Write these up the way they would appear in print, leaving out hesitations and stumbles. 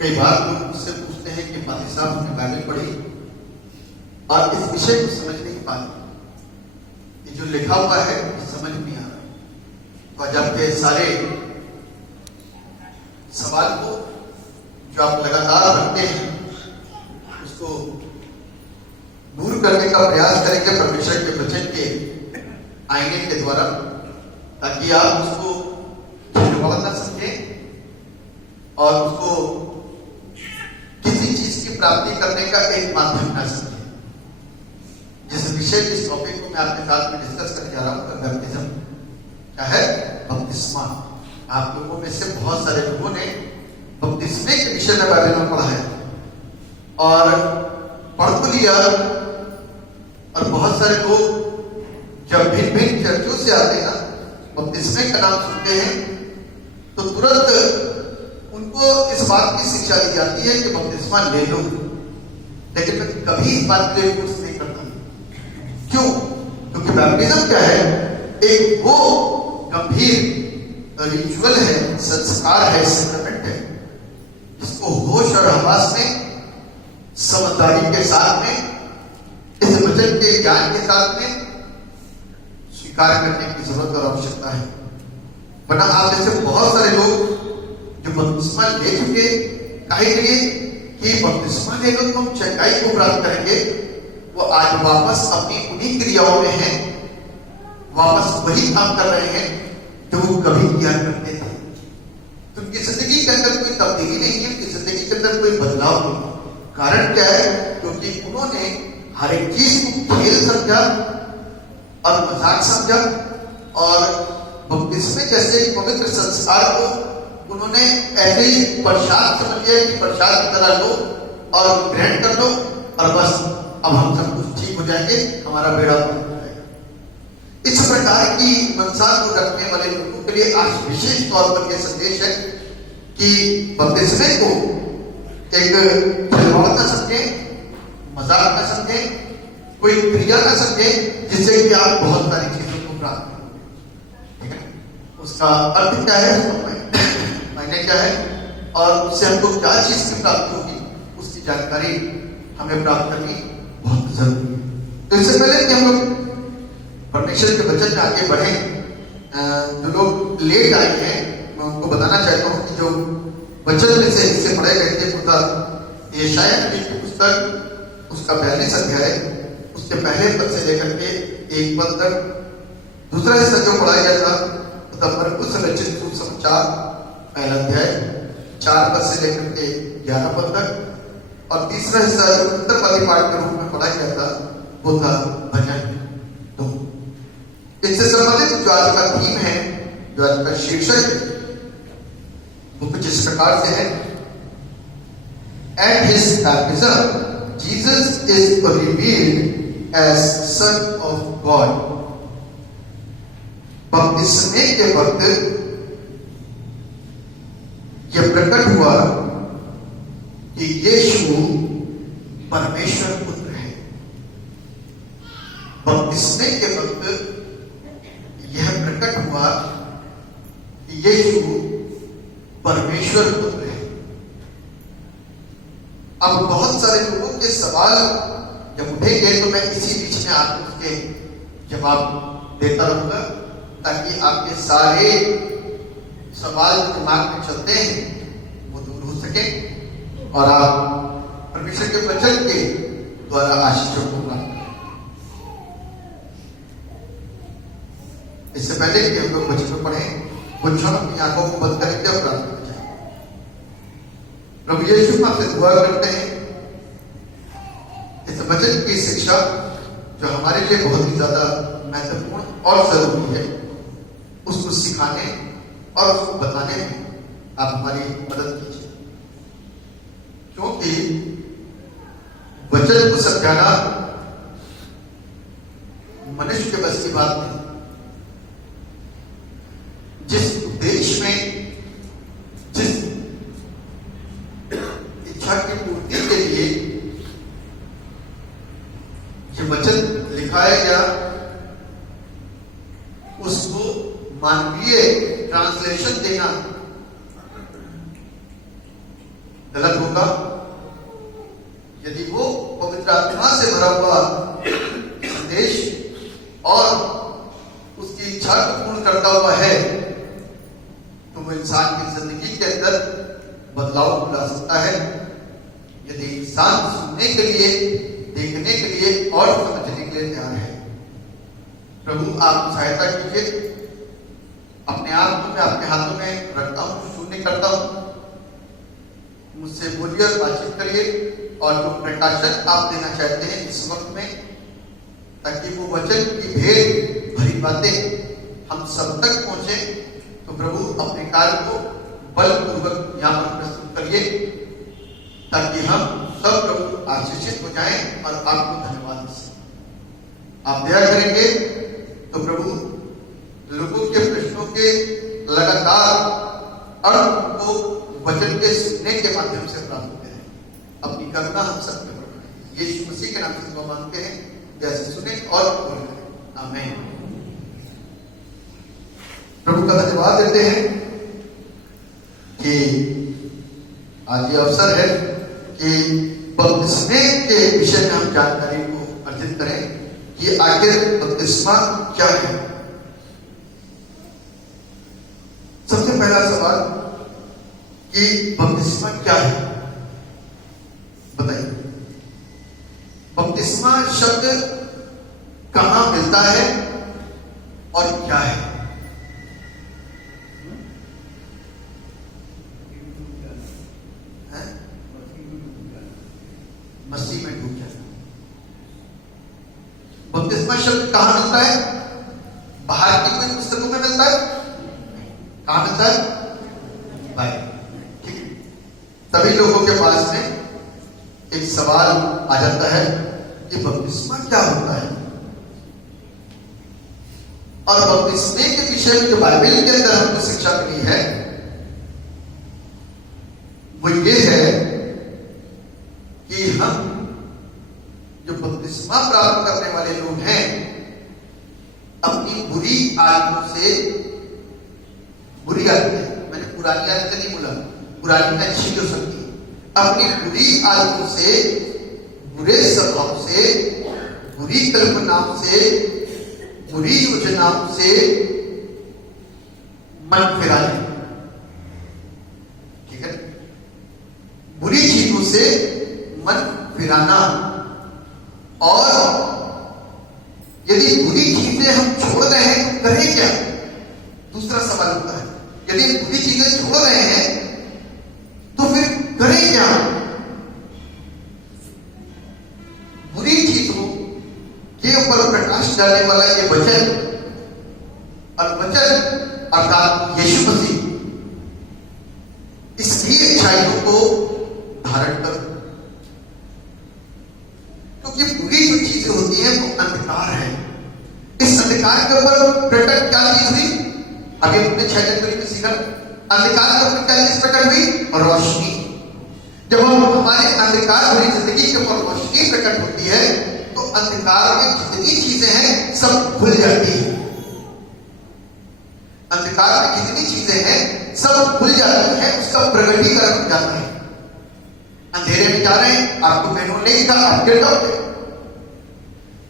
कई बार लोग मुझसे पूछते हैं कि पादी साहब हमने बाइबल पढ़ी और इस विषय को समझ नहीं पाते, ये जो लिखा हुआ है ये समझ नहीं आ रहा। और जबकि सारे सवाल को जो आप लगातार रखते हैं उसको दूर करने का प्रयास करेंगे परमेश्वर के वचन के आईने के द्वारा, ताकि आप उसको ना समझें और उसको किसी चीज की प्राप्ति करने का एक माध्यम ना समझें। जिस विषय इस टॉपिक को मैं आपके साथ में डिस्कस करने जा रहा हूं, बैप्टिज्म क्या है, बपतिस्मा। आप लोगों में से बहुत सारे लोगों ने बपतिस्मे के विषय में बारे में पढ़ा है और पढ़ तो लिया, और बहुत सारे लोग जब भिन्न भिन्न चर्चों से आते हैं ना, बपतिस्मे का नाम सुनते हैं तो तुरंत उनको इस बात की शिक्षा दी जाती है कि बपतिस्मा ले लो, लेकिन मैं कभी इस बात के लिए कोर्स नहीं करता। क्यों? क्योंकि बैप्टिज्म क्या है, एक वो गंभीर रिचुअल है, संस्कार है, सैक्रामेंट है, जिसको होश और हवास में, समझदारी के साथ में, इस वचन के ज्ञान के साथ में स्वीकार करने की जरूरत और आवश्यकता है। वरना आप जैसे बहुत सारे लोग जो बपतिस्मा ले चुके, कहेंगे कि बपतिस्मा ले लो तो हम चंगाई को प्राप्त करेंगे, वो आज वापस अपनी उन्हीं क्रियाओं में हैं, वापस वही काम कर रहे हैं जो वो कभी किया करते थे। तो उनकी जिंदगी के अंदर कोई तब्दीली नहीं है, उनकी जिंदगी के अंदर कोई बदलाव नहीं। कारण क्या है? क्योंकि उन्होंने हर एक चीज को खेल समझा और मजाक समझा, और बपतिस्मे जैसे पवित्र संस्कार को उन्होंने ऐसे ही प्रसाद समझ लिया कि प्रसाद की तरह लो और ग्रहण कर लो और बस अब हम सब कुछ ठीक हो जाएंगे, हमारा बेड़ा पार हो जाएगा। इस प्रकार की मनसा को रखने वाले लोगों के लिए आज विशेष तौर पर यह संदेश है कि बपतिस्मे को एक खिलवाड़ न समझे, मजाक न समझे, कोई क्रिया न समझे जिससे कि आप बहुत सारी चीजों को प्राप्त करें। ठीक है, उसका अर्थ क्या है, मायने क्या है, और उससे हमको क्या चीज की प्राप्ति होगी, उसकी जानकारी हमें प्राप्त करनी बहुत जरूरी है। तो इससे पहले कि हम लोग परमेश्वर के वचन में आगे बढ़े, जो लोग लेट आए हैं मैं उनको बताना चाहता हूँ कि जो वचन में से हिस्से पढ़े गए थे, यशायाह नबी की पुस्तक उसका 42 अध्याय, उसके पहले पद से लेकर के 1 पद तक, दूसरा हिस्सा जो पढ़ाया गया था मरकुस रचित सुसमाचार पहला अध्याय 4 पद से लेकर के 11 पद तक, और तीसरा हिस्सा जो उत्तरपदी पाठ के रूप में पढ़ाया गया था वो था भजन 2। इससे संबंधित जो आज का थीम है, जो आज का शीर्षक है, वो कुछ इस प्रकार से है, At his baptism, Jesus is revealed as Son of God. बपतिस्मे के वक्त यह प्रकट हुआ कि यीशु परमेश्वर पुत्र है। बपतिस्मे के वक्त यह प्रकट हुआ कि यीशु परमेश्वर पुत्र है। अब बहुत सारे लोगों के सवाल जब उठेंगे तो मैं इसी बीच में आपको उसके जवाब देता रहूंगा, ताकि आपके सारे सवाल जो दिमाग में चलते हैं वो दूर हो सके और आप परमेश्वर के वचन के द्वारा आशीषों को प्राप्त करें। इससे पहले कि हम लोग वचन में पढ़ें, कुछ हम अपनी आंखों को बंद करेंगे और प्रार्थना करें। प्रभु यीशु आपसे दुआ करते हैं, इस वचन की शिक्षा जो हमारे लिए बहुत ही ज्यादा महत्वपूर्ण और जरूरी है, उसको सिखाने और उसको बताने में आप हमारी मदद कीजिए, क्योंकि वचन को समझाना मनुष्य के बस की बात नहीं। जिस उद्देश्य में, जिस इच्छा की पूर्ति के लिए ये वचन लिखाया गया, उसको मानवीय ट्रांसलेशन देना गलत होगा। यदि वो पवित्र आत्मा से भरा हुआ संदेश और उसकी इच्छा को पूर्ण करता हुआ है तो वो इंसान की जिंदगी के अंदर बदलाव को ला सकता है। यदि इंसान सुनने के लिए, देखने के लिए और समझने के लिए तैयार है। प्रभु आप सहायता कीजिए। अपने आप को मैं आपके हाथों में रखता हूँ, शून्य करता हूँ। मुझसे बोलिए और बातचीत करिए और जो प्रकाशन आप देना चाहते हैं इस वक्त में, ताकि वो वचन की भेद भरी बातें हम सब तक पहुंचे। तो प्रभु अपने कार्य को बलपूर्वक यहाँ पर प्रस्तुत करिए, ताकि हम सब प्रभु आशीषित हो जाएं और आपको धन्यवाद दें। आप दया करेंगे तो प्रभु लोगों के प्रश्नों के लगातार अर्थ को वचन के सुनने के माध्यम से प्राप्त होते हैं। अपनी करुणा हम सब पे बढ़ाएं। यीशु मसीह के नाम से दुआ मांगते हैं, जैसे सुने और बोलें। आमीन। प्रभु का धन्यवाद देते हैं कि आज ये अवसर है कि बपतिस्मे के विषय में हम जानकारी को अर्जित करें कि आखिर बपतिस्मा क्या है। सबसे पहला सवाल कि बपतिस्मा क्या है, बताइए। बपतिस्मा शब्द कहां मिलता है और क्या है? मसीह में डूब जाना। बपतिस्मा शब्द कहां मिलता है? बाहर की कोई पुस्तकों में मिलता है? कहां मिलता है? बाइबल। ठीक है। सभी लोगों के पास में एक सवाल आ जाता है कि बपतिस्मा क्या होता है। और बपतिस्मे के विषय में जो बाइबल के अंदर हमको शिक्षा मिली है वो ये है कि हम जो बपतिस्मा प्राप्त करने वाले लोग हैं अपनी बुरी आदतों से, बुरी आदतें, मैंने पुरानी आदतें नहीं बोला, पुरानी में अच्छी हो सकती है, अपनी बुरी आदतों से, बुरे स्वभाव से, बुरी कल्पनाओं से, बुरी योजनाओं से मन फिरा लें। ठीक है। बुरी चीजों से मन फिराना। और यदि बुरी चीजें हम छोड़ रहे हैं तो करें क्या? दूसरा सवाल होता है, यदि बुरी चीजें छोड़ रहे हैं तो फिर करें क्या? बुरी चीजों के ऊपर प्रकाश डालने वाला ये वचन, और वचन अर्थात यीशु मसीह, इसकी अच्छाइयों को धारण करो। क्योंकि बुरी जो चीजें होती हैं वो अंधकार है। इस अंधकार के ऊपर प्रकट क्या चीज हुई? अभी हमने 6 जनवरी में सीखा, अंधकार के ऊपर क्या चीज प्रकट हुई? रोशनी। जब हम हमारे अंधकार भरी जिंदगी के ऊपर रोशनी प्रकट होती है तो अंधकार में जितनी चीजें हैं सब खुल जाती है। अंधकार में जितनी चीजें हैं सब खुल जाती है, उसका प्रगटीकरण हो जाता है। अंधेरे में जा रहे हैं, आपको मेनू नहीं दिखा, आप गिर जाओगे।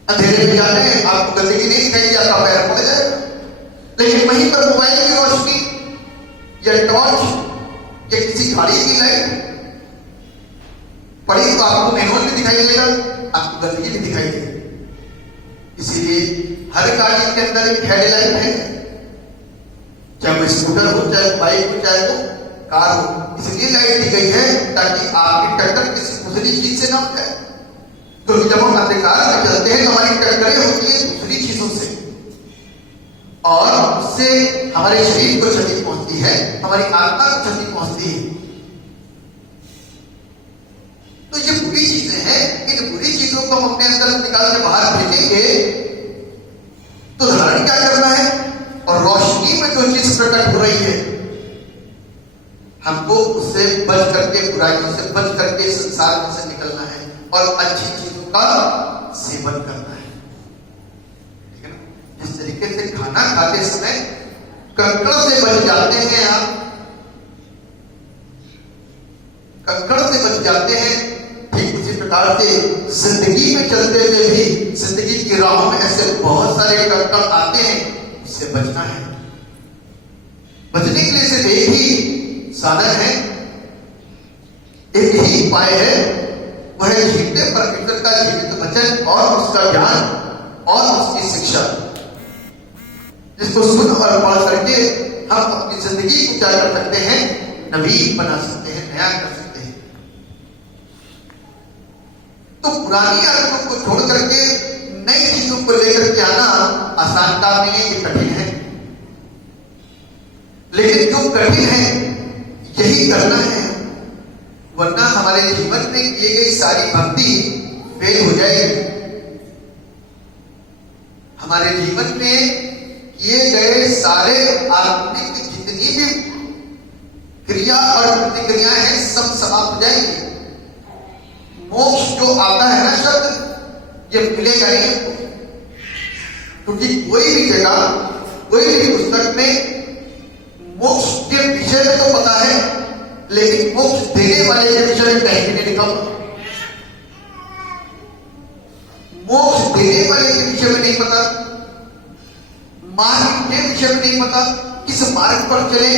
अंधेरे में जा रहे हैं, आपको गंदगी नहीं दिखाई, आपका पैर पड़ जाएगा। लेकिन वहीं पर मोबाइल की रोशनी या टॉर्च या किसी गाड़ी की लाइट पड़ी तो आपको मेनू भी दिखाई देगा, आपको गंदगी भी दिखाई देगी। इसीलिए हर गाड़ी के अंदर एक हेडलाइट है, चाहे वो स्कूटर हो, चाहे बाइक हो, चाहे वो कार हो। इसलिए लाइट दी गई है ताकि आपकी टक्कर किसी दूसरी चीज से ना हो जाए। क्योंकि जब हम अंधकार में चलते हैं तो हमारी टक्करें होती है दूसरी चीजों से, और उससे हमारे शरीर को क्षति पहुंचती है, हमारी आत्मा को क्षति पहुंचती है। तो ये बुरी चीजें हैं। इन बुरी चीजों को हम अपने अंदर निकाल के बाहर फेंकेंगे तो धारण क्या करना है? और रोशनी में जो चीज प्रकट हो रही है हमको उससे बच करके, बुराइयों से बच करके संसार में से निकलना है और अच्छी चीजों का सेवन करना है। ठीक है ना? जिस तरीके से खाना खाते समय कंकड़ से बच जाते हैं आप, कंकड़ से बच जाते हैं, ठीक उसी प्रकार से जिंदगी में चलते हुए भी जिंदगी की राहों में ऐसे बहुत सारे कंकड़ आते हैं, उससे बचना है। बचने के लिए सिर्फ एक ही साधन है, एक ही उपाय है, वह है जीवते परमेश्वर का जीवित वचन और उसका ज्ञान और उसकी शिक्षा, जिसको सुन और पढ़ करके हम अपनी जिंदगी को क्या कर सकते हैं, नवीन बना सकते हैं, नया कर सकते हैं। तो पुरानी आदतों को छोड़ करके नई चीजों को लेकर के आना आसान काम नहीं है, ये कठिन है। लेकिन जो कठिन है यही करना है, वरना हमारे जीवन में किए गई सारी भक्ति फेल हो जाएगी। हमारे जीवन में किए गए सारे आत्मिक जितनी भी क्रिया और प्रतिक्रियाएं हैं सब समाप्त हो जाएंगी। मोक्ष जो आता है ना शब्द, ये मिलेगा नहीं, क्योंकि कोई भी जगह कोई भी पुस्तक में मोक्ष के विषय में तो पता है, लेकिन मोक्ष देने वाले के विषय में कहीं नहीं लिखा। मोक्ष देने वाले के विषय में नहीं पता, मार्ग के विषय में नहीं पता, किस मार्ग पर चले,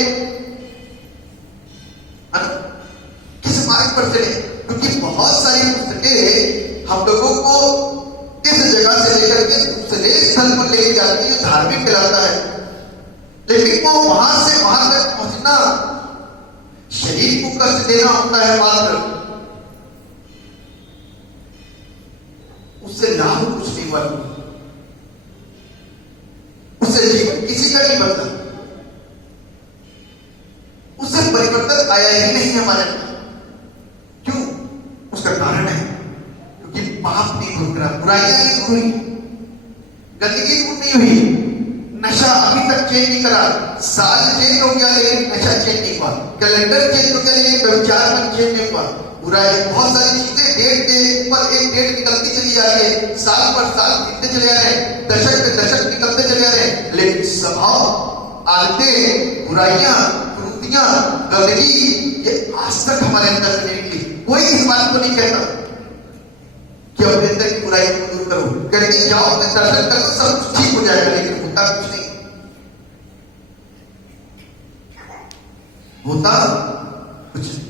किस मार्ग पर चले, क्योंकि बहुत सारी पुस्तकें हम लोगों को इस जगह से लेकर के दूसरे स्थल पर लेके जाती है, धार्मिक कहलाता है, लेकिन वो वहां से वहां तक पहुंचना शरीर को कष्ट देना होता है मात्र, उससे लाभ कुछ नहीं हुआ, उससे जीवन किसी का नहीं बदला, उससे परिवर्तन आया ही नहीं हमारे अंदर। क्यों? उसका कारण है क्योंकि पाप नहीं दूर करा, बुराइयां नहीं दूर हुई, गंदगी दूर नहीं हुई, नशा अभी तक चेंज नहीं करा। साल चेंज हो गया लेकिन नशा चेंज नहीं हुआ, कैलेंडर चेंज हो गया लेकिन व्यभिचार मन चेंज नहीं हुआ। बुराई बहुत सारी चीजें डेट के ऊपर एक डेट निकलती चली जा रही है, साल पर साल बीतते चले जा रहे हैं, दशक पे दशक निकलते चले जा रहे हैं, लेकिन स्वभाव, आदतें, बुराइयां, कुरीतियां, गंदगी ये आज तक हमारे अंदर से नहीं निकली। कोई इस बात को नहीं कहता कि अपने अंदर की बुराई को दूर करो, करके जाओ अपने दर्शन करो सब कुछ ठीक हो जाएगा, लेकिन होता कुछ नहीं, होता कुछ नहीं।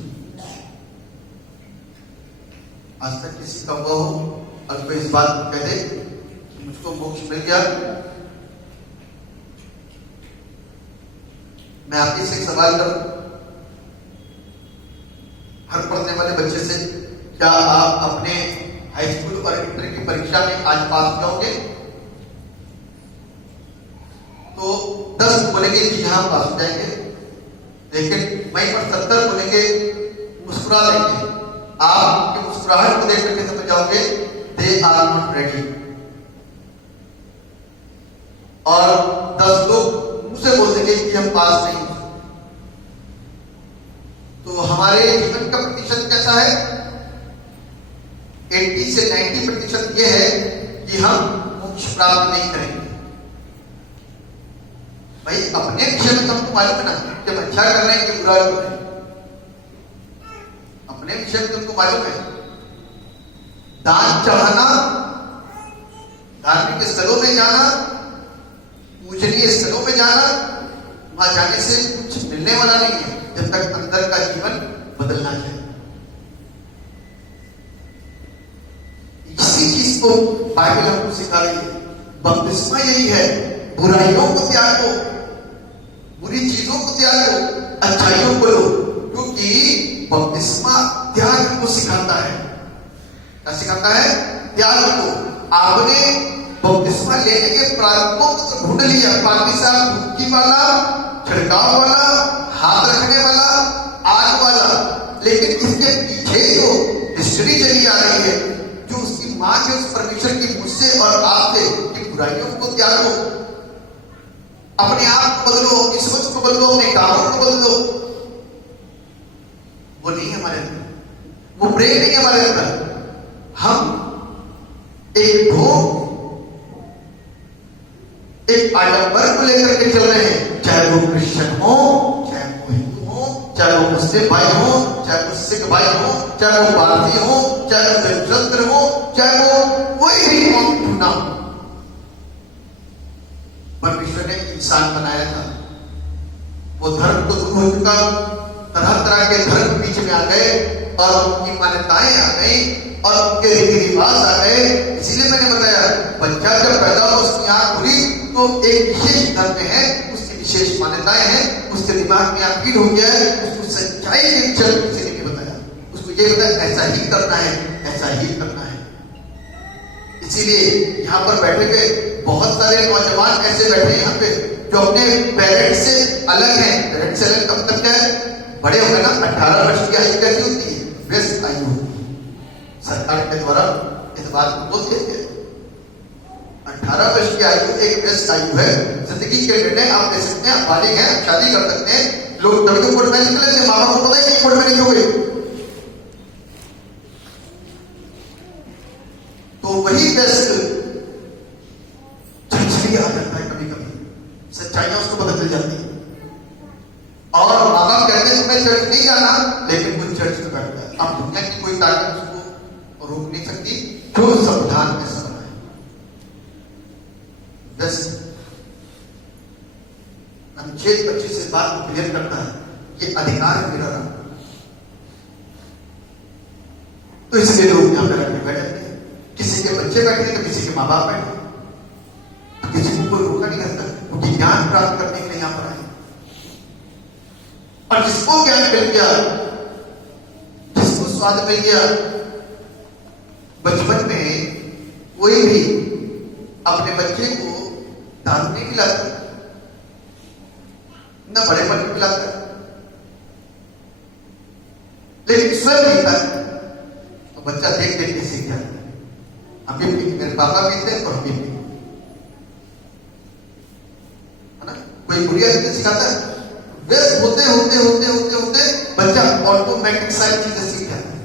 आज तक किसी का हुआ हो और कोई इस बात को कह दे कि मुझको मोक्ष मिल गया? मैं आपसे एक सवाल करूं, हर पढ़ने वाले बच्चे से, क्या आप अपने हाई स्कूल और इंटर की परीक्षा में आज पास जाओगे? तो 10 बोलेंगे कि यहां पास हो जाएंगे, लेकिन वहीं पर 70 बोलेंगे मुस्कुरा देंगे। आप उनकी मुस्कुराहट को देख करके समझ जाओगे दे आर नॉट रेडी। और 10 लोग मुंह से बोल देंगे कि हम पास नहीं। तो हमारे जीवन का प्रतिशत कैसा है? 80 से 90% यह है कि हम मोक्ष प्राप्त नहीं करेंगे। भाई अपने विषय में तुमको मालूम है ना कि हम अच्छा कर रहे हैं कि बुरा कर रहे हैं, अपने विषय में तुमको मालूम है। दान चढ़ाना, धार्मिक स्थलों में जाना, पूजनीय स्थलों में जाना, वहां जाने से कुछ मिलने वाला नहीं है जब तक अंदर का जीवन बदलना चाहिए। इसी चीज को बाइबल हमको सिखा रही है। बपतिस्मा यही है, बुराइयों को त्यागो, बुरी चीजों को त्यागो, अच्छाइयों को लो, क्योंकि बपतिस्मा त्याग को सिखाता है। क्या सिखाता है? त्याग को। आपने बपतिस्मा लेने के प्रारूपों को तो ढूंढ लिया, पानी साहब डुबकी वाला, छिड़काव वाला, हाथ रखने वाला, आग वाला, लेकिन इसके पीछे जो हिस्ट्री चली आ रही है, जो उसकी मां के उस परमेश्वर की मुझसे और आपसे की बुराइयों को त्यागो, अपने आप को बदलो, अपनी सोच को बदलो, अपने कामों को बदलो, वो नहीं हमारे अंदर, वो प्रेम नहीं हमारे अंदर। हम एक भोग, एक आडंबर को लेकर के चल रहे हैं, चाहे वो क्रिश्चियन हो, चाहे वो हिंदू हो, चाहे चाहे वो मुस्लिम भाई हो, चाहे वो सिख भाई हो, चाहे वो पारसी हो, चाहे वो जनशस्त्र हो, चाहे वो कोई भी कौम क्यों ना हो, परमेश्वर ने इंसान बनाया था। वो धर्म तो दूर हो चुका, तरह तरह के धर्म बीच में आ गए और उनकी मान्यताएं आ गई और उनके रीति रिवाज आ गए। इसीलिए मैंने बताया बच्चा जब पैदा हो उसकी आंख खुली तो एक विशेष धर्म है, उसकी विशेष मान्यताएं हैं, उसके दिमाग में फीड हो गया है, उसको सच्चाई के चल किसी ने भी बताया, उसको ये बताया ऐसा ही करना है, ऐसा ही करना है। इसीलिए यहाँ पर बैठे हुए बहुत सारे नौजवान ऐसे बैठे हैं यहाँ पे जो अपने पेरेंट्स से अलग हैं। पेरेंट्स से अलग कब तक क्या है, बड़े हो गए ना, 18 वर्ष की आयु कैसी होती है, व्यस्त आयु होती है। सरकार के द्वारा इस बात को बोल देते हैं 18 वर्ष की आयु एक व्यस्त आयु है। जिंदगी के निर्णय आप ले सकते हैं, आप बालिग हैं, आप शादी कर सकते हैं। लोग तभी तो कोर्ट मैरिज कर लेते हैं, माँ बाप को पता ही नहीं कोर्ट मैरिज हो गई। तो वही व्यस्त झंझरी आ जाता है, कभी कभी सच्चाइयां उसको पता चल जाती है और माँ बाप कहते हैं तुम्हें चर्च नहीं जाना, लेकिन वो चर्च में बैठता है। अब दुनिया की कोई ताकत उसको रोक नहीं सकती, जो संविधान में सब है। बस अनुच्छेद 25 से बात को क्लियर करता है कि अधिकार मेरा रहा, तो इसलिए लोग यहां पर रखने बैठे थे। किसी के बच्चे बैठे तो किसी के माँ बाप बैठे, तो किसी को कोई रोका नहीं करता, क्योंकि ज्ञान प्राप्त करने के लिए यहां पर आए। और जिसको ज्ञान मिल गया, जिसको स्वाद मिल गया, बचपन में कोई भी अपने बच्चे को दारू नहीं पिलाता, न बड़े पर पिलाता, लेकिन स्वयं पीता है, तो बच्चा देख देख के सीख जाता है। हम भी मेरे पापा पीते हैं और हम भी पीते है ना। कोई बुढ़िया सिखाता है, व्यस्त होते होते होते होते होते बच्चा ऑटोमेटिक सारी चीजें सीख जाता है,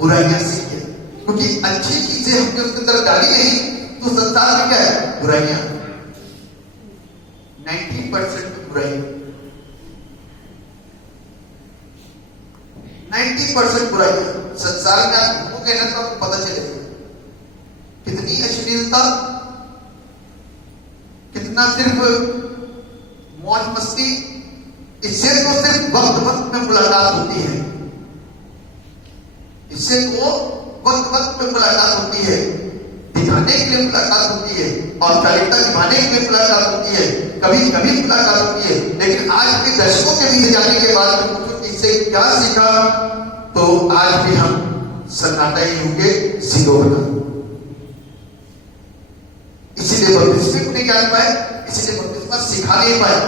बुराइयां सीख गया, क्योंकि अच्छी चीजें हमने उसके तरफ डाली नहीं। तो संसार में क्या है, बुराइयां 90% बुराई, 90% बुराइयां संसार में आप घूमोगे ना तो आपको पता चलेगा कितनी अश्लीलता, कितना सिर्फ मौज मस्ती। इससे तो सिर्फ वक्त वक्त में मुलाकात होती है, इससे तो वक्त वक्त में मुलाकात होती है, दिखाने के लिए मुलाकात होती है, औपचारिकता निभाने के लिए मुलाकात होती है, कभी कभी मुलाकात होती है। लेकिन आज के दशकों के बीत जाने के बाद में पूछो इससे क्या सीखा, तो आज भी हम सन्नाटा ही होंगे, जीरो बना। इसीलिए बपतिस्मे को नहीं जान पाए, इसीलिए बपतिस्मा सिखा नहीं पाए।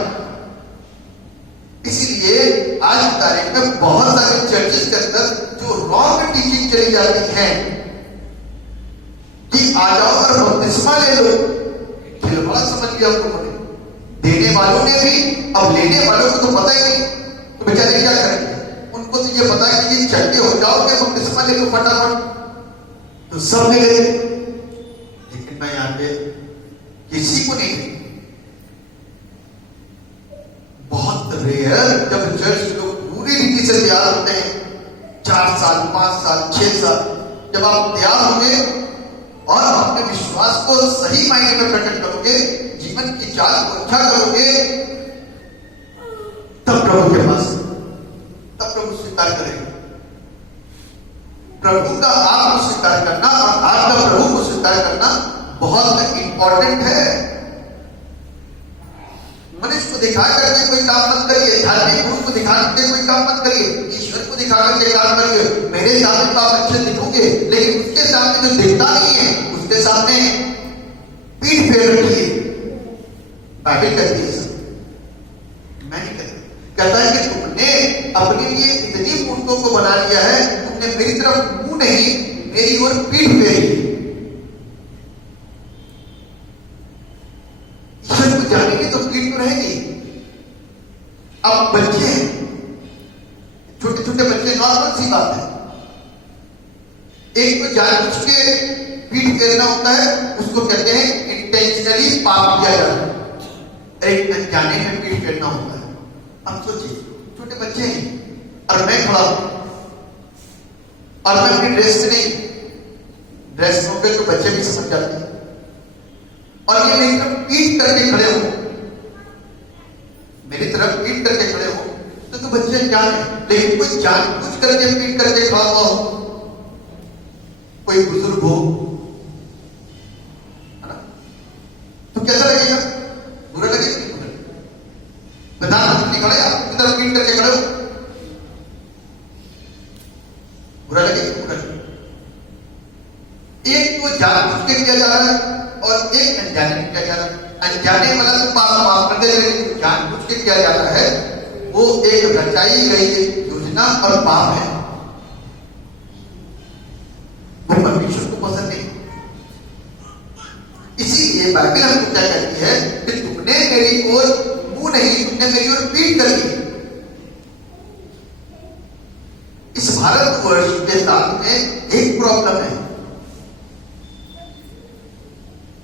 इसीलिए आज की तारीख में बहुत सारे चर्चेस के अंदर जो रॉन्ग टीचिंग चली जाती है कि आ जाओ और बपतिस्मा ले लो, खिलवाड़ा समझ लिया उनको बोले। देने वालों ने भी, अब लेने वालों को तो पता ही नहीं, तो बेचारे क्या करेंगे। उनको तो ये पता है कि चट्टे हो जाओगे बपतिस्मा ले लो फटाफट, तो सब ले गए। लेकिन मैं यहाँ पे किसी को नहीं, बहुत रेयर जब चर्च लोग पूरी रीति से तैयार होते हैं, 4 साल 5 साल 6 साल जब आप तैयार होंगे और अपने विश्वास को सही मायने में प्रकट करोगे, जीवन की चाल को अच्छा करोगे, तब प्रभु के पास, तब प्रभु स्वीकार करेंगे। प्रभु का आपको स्वीकार करना और आपका प्रभु को स्वीकार करना बहुत इंपॉर्टेंट है। मनुष्य को दिखा करके कोई काम मत करिए, धार्मिक गुरु को दिखा करके कोई काम मत करिए, ईश्वर को दिखा करके काम करिए। मेरे सामने तो आप अच्छे दिखोगे, लेकिन उसके सामने जो दिखता नहीं है उसके सामने पीठ फेर रखिए। बाइबल कहती है, मैं नहीं कहता, कहता है कि तुमने अपने लिए इतनी मूर्तों को बना लिया है, तुमने मेरी तरफ मुंह नहीं, मेरी ओर पीठ फेरी। ईश्वर को जानेंगे तो पीठ तो रहेगी। अब बच्चे, छोटे छोटे बच्चे, नॉर्मल सी बात है, एक तो जानबूझ के पीठ फेरना होता है, उसको कहते हैं इंटेंशनली पाप किया जाता है। एक अनजाने में पीठ फेरना होता है। अब सोचिए छोटे बच्चे हैं, और मैं खड़ा हूं और मैं अपनी ड्रेस में नहीं, ड्रेस में पे तो बच्चे भी समझ जाते हैं, और ये मेरी तरफ पीट करके खड़े हो, मेरी तरफ पीट करके खड़े हो, तो बच्चे क्या है। लेकिन कोई जानबूझ करके पीट करके खड़ा हुआ हो, कोई बुजुर्ग हो, है ना, तो कैसा लगेगा? बुरा लगेगा नहीं? बुरा। प्रधानमंत्री खड़े आपकी तरफ पीट करके खड़े हो, बुरा लगेगा? बुरा लगेगा। एक तो जानबूझ के किया जा रहा है और एक अनजाने में किया जा रहा है। अनजाने वाला तो पाप माफ कर दे, लेकिन जानबूझ के किया जा रहा है वो एक रचाई गई योजना और पाप है, वो परमेश्वर को पसंद नहीं। इसीलिए बाइबल हमको क्या कहती है कि तुमने मेरी ओर मुंह नहीं, तुमने मेरी ओर पीठ कर दी। इस भारतवर्ष के साथ में एक प्रॉब्लम है।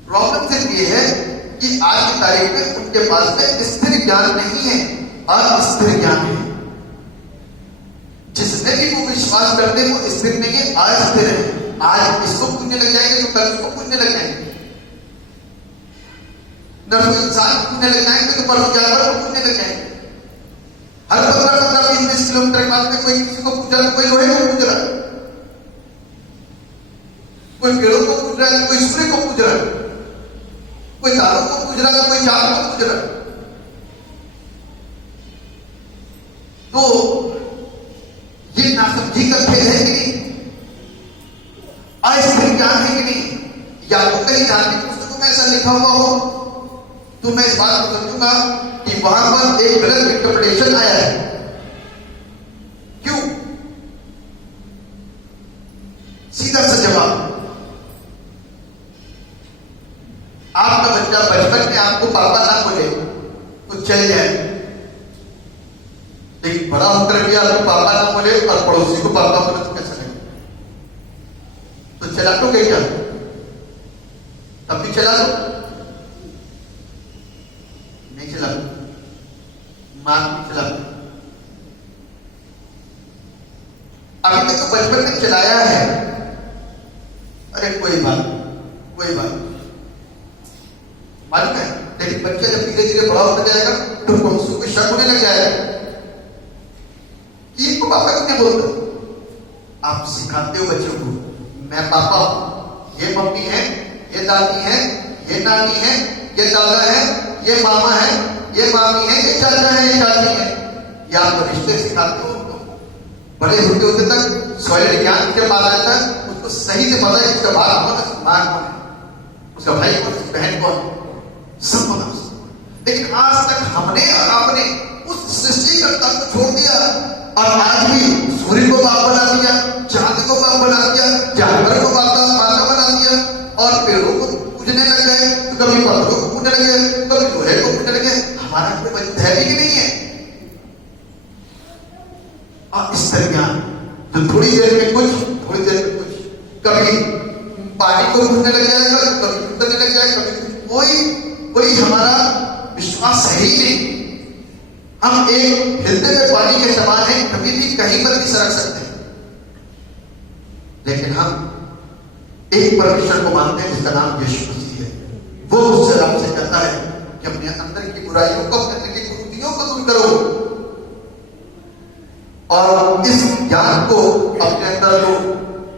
प्रॉब्लम सिर्फ ये है कि आज की तारीख में उनके पास में स्थिर ज्ञान नहीं है, अस्थिर ज्ञान है। जिसमें भी वो विश्वास करते हैं वो स्थिर नहीं है, अस्थिर है। आज इसको पूजने लग जाएंगे तो कल उसको पूजने लग जाएंगे, न तो इंसान पूजने लग जाएंगे तो परसों जानवर को पूजने लग जाएंगे। हर 15-15, 20-20 किलोमीटर के बाद में कोई किसी को पूजा, कोई लोहे को पूज रहा है, कोई पेड़ों को पूज रहा है, कोई सूर्य को पूज रहा है, कोई तारों को पूज रहा है, कोई चांद को पूज रहा है। तो ये नासमझी का खेल है कि नहीं? अस्थिर ज्ञान है कि नहीं? या तो कहीं धार्मिक पुस्तकों में ऐसा लिखा हुआ हो तो मैं इस बात को समझूंगा कि वहां पर एक गलत इंटरप्रिटेशन आया है। क्यों? सीधा सा जवाब, आपका बच्चा बचपन में आपको पापा ना बोले तो चल जाए, लेकिन बड़ा होकर भी आपको पापा ना बोले और पड़ोसी को पापा बोले तो कैसा लगेगा? तो चला तो गई क्या? तब भी चला लो, नहीं चला, मां भी चला। अभी तक तो बचपन में चलाया है, अरे कोई बात, कोई बात मालूम है। लेकिन बच्चा जब धीरे धीरे बड़ा होता जाएगा तो पड़ोसियों को शक होने लग जाएगा, ये को पापा क्यों बोलते? आप सिखाते हो बच्चों को मैं पापा हूं, ये मम्मी है, ये दादी है, ये नानी है, ये दादा है, ये मामा है, ये मामी है, ये चाचा है, ये चाची है। ये आप रिश्ते सिखाते हो उनको। बड़े होते होते तक सॉलिड ज्ञान के बाद आता है, उसको सही से पता है उसका बाप कौन है, मां कौन है, उसका भाई कौन है, बहन कौन है, सब पता। लेकिन आज तक हमने और आपने उस सृष्टिकर्ता को छोड़ दिया और आज भी सूर्य को बाप बना दिया, चांद को बाप बना दिया, जानवर को माता बना दिया और पेड़ों को पूजने लग गए, तो कभी पत्थरों को पूजने लगे, कभी लोहे को पूजने लगे। हमारा कोई बच्चा है भी नहीं है। और इस तरह तो थोड़ी देर में कुछ, थोड़ी देर में कुछ, कभी पानी को पूजने लग जाएगा, कभी पूजने लग जाएगा, कभी कोई हमारा विश्वास सही नहीं। हम एक हिलते हुए पानी के समान हैं, कभी भी कहीं पर भी सरक सकते हैं। लेकिन हम एक परमेश्वर को मानते हैं जिसका नाम यीशु मसीह है। वो मुझसे आपसे कहता है कि अपने अंदर की बुराइयों को, अपने अंदर की कुरीतियों को दूर करो और इस ज्ञान को अपने अंदर लो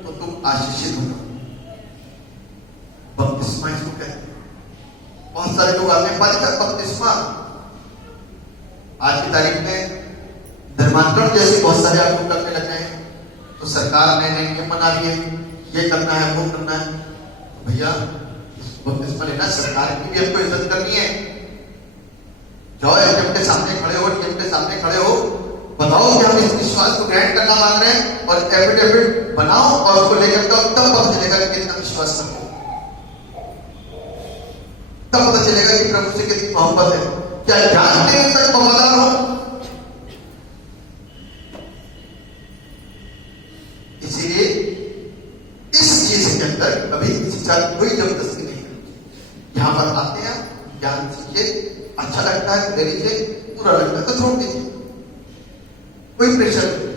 तो तुम आशीषित हो। बपतिस्मा इसको कहते हैं। बहुत सारे लोग आते हैं बपतिस्मा। आज की तारीख में धर्मांतरण जैसे बहुत सारे आप लोग करने लग गए हैं, तो सरकार ने नियम बना दिए, ये करना है, वो करना है। तो भैया बपतिस्मा लेना, सरकार की भी हमको इज्जत करनी है। जाओ एटीएम के सामने खड़े हो, टीएम के सामने खड़े हो, बताओ कि हम इस विश्वास को ग्रांट करना मांग रहे हैं और एफिडेविट बनाओ और उसको लेकर तब पता चलेगा कि कितना विश्वास करते हो, तब पता चलेगा कि प्रभु से कितनी मोहब्बत है। क्या जानते हैं तक वफादार हो? इसीलिए इस चीज के अंदर कभी किसी साथ कोई जबरदस्ती नहीं है। यहां पर आते हैं, ज्ञान सीखिए, अच्छा लगता है ले लीजिए, पूरा लगता है तो छोड़ दीजिए, कोई प्रेशर नहीं।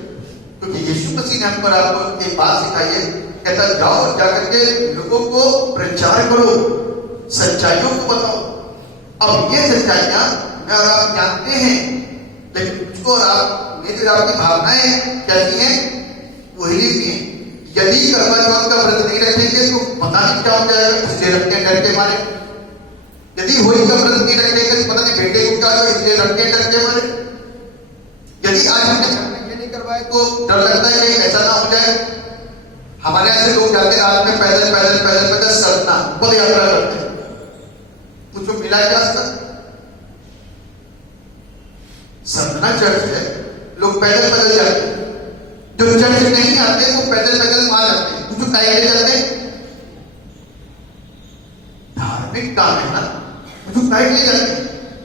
मसीह ने हम पर आपको एक बात सिखाई है, कहता जाओ और जाकर के लोगों को प्रचार करो, सच्चाइयों को बताओ। अब ये सच्चाइयां मैं और आप जानते हैं, लेकिन मुझको और आप मेरी और आपकी भावनाएं कैसी हैं, वही भी हैं। यदि करवा चौथ का व्रत नहीं रखेंगे तो पता नहीं क्या हो जाएगा, इसलिए रखते हैं डर के मारे। यदि होली का व्रत नहीं रखेंगे तो पता नहीं बेटे को क्या हो, इसलिए रखते हैं डर के मारे। यदि आज हमने घर में ये नहीं करवाए तो डर लगता है कि ऐसा ना हो जाए। हमारे यहाँ से लोग जाते रात में पैदल पैदल पैदल पैदल सरना पद यात्रा करते हैं, मुझको मिला क्या उसका? सरना चर्च है, लोग पैदल पैदल जाते हैं। जो चर्च नहीं आते वो पैदल पैदल वहां जाते हैं, कुछ काय के जाते हैं? धार्मिक काम है ना, कुछ काय के जाते हैं?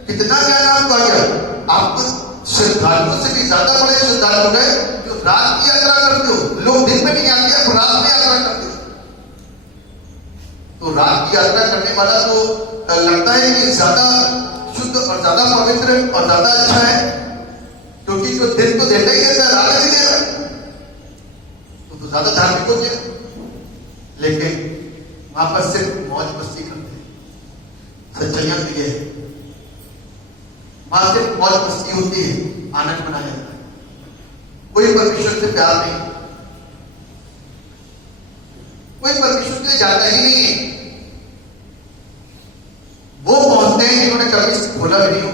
कितना ज्ञान आपको आ गया? आप श्रद्धालुओं से भी ज्यादा बड़े श्रद्धालु है जो रात की यात्रा करते हो। लोग दिन में नहीं आते, आप रात में यात्रा करते हो। तो रात की यात्रा करने वाला तो लगता है कि ज्यादा शुद्ध और ज्यादा पवित्र और ज्यादा अच्छा है, क्योंकि जो दिन तो देता ही देता है, रात भी दे रहा है, तो ज्यादा धार्मिक हो गया। लेकिन वहां पर सिर्फ मौज मस्ती करते हैं, सच्चाइयां तो ये है, वहां सिर्फ मौज मस्ती होती है, आनंद मनाया जाता है, कोई परमेश्वर से प्यार नहीं, कोई परमेश्वर से जाता ही नहीं है। वो पहुंचते हैं जिन्होंने कभी खोला भी नहीं हो,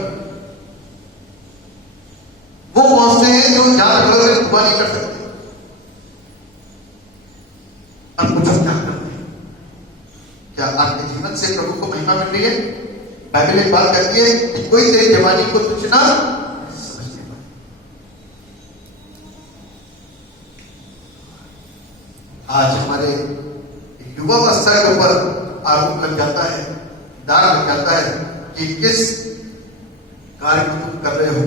वो पहुंचते हैं जो जहां पर दुआ नहीं कर सकते। अब कुछ क्या करते हैं? क्या आपके जीवन से प्रभु को महिमा मिल रही है? बाइबल एक बात कहती है कि कोई तेरी जवानी को तुच्छ ना समझने पाए। आज हमारे युवावस्था के ऊपर आरोप लग जाता है, दाग लग जाता है कि किस कार्य को तुम कर रहे हो।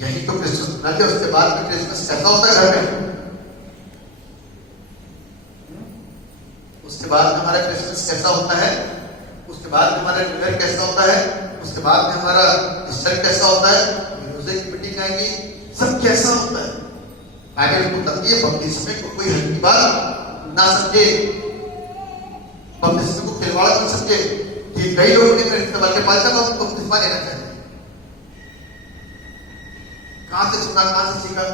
यही तो क्रिसमस मना लिया, उसके बाद में क्रिसमस कैसा होता है घर में, उसके बाद में हमारा क्रिसमस कैसा होता है, उसके बाद में हमारा न्यू ईयर कैसा होता है, उसके बाद में हमारा ईस्टर कैसा होता है, म्यूजिक की मीटिंग आएगी, सब कैसा होता है। बाइबल को बताती है बपतिस्मे को कोई हल्की बात ना समझे, बपतिस्मे को खिलवाड़ ना समझे। कि कई लोगों ने मेरे सवाल के पास बपतिस्मा लेना चाहिए, कहां से सुना, कहां से सीखा?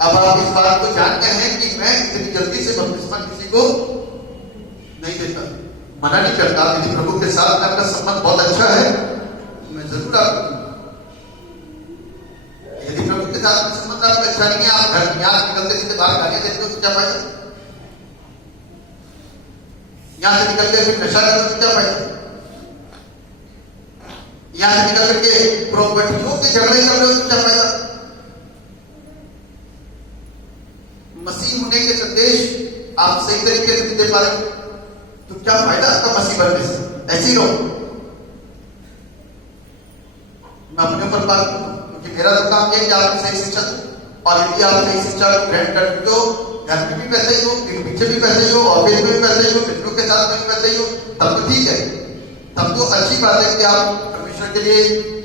अब आप इस बात को जानते हैं कि मैं इतनी जल्दी से बपतिस्मा किसी को नहीं देता, मना नहीं करता। यदि प्रभु के साथ आपका संबंध बहुत अच्छा है तो मैं जरूर आपको, यदि प्रभु के साथ संबंध आपका अच्छा नहीं है, आप घर यहाँ निकलते सीधे बाहर गालियां देते हो तो क्या फायदा? यहां से निकलते फिर नशा करते तो क्या फायदा? यहां से निकल करके प्रॉपर्टियों के झगड़े कर रहे हो तो क्या फायदा? मसीह होने के संदेश आप सही तरीके से नहीं दे पा रहे तो क्या फायदा आपका मसीह बनने से? ऐसे ही रहो। मैं अपने ऊपर बात करूं क्योंकि मेरा तो काम यह है कि आपको सही शिक्षा दूं, और यदि आप सही शिक्षा को ग्रहण करते हो, घर में भी पैसे ही हो, पीछे भी पैसे ही हो, ऑफिस में भी पैसे ही हो, मित्रों के साथ में भी पैसे ही हो, तब तो ठीक है, तब तो अच्छी बात है कि आप परमेश्वर के लिए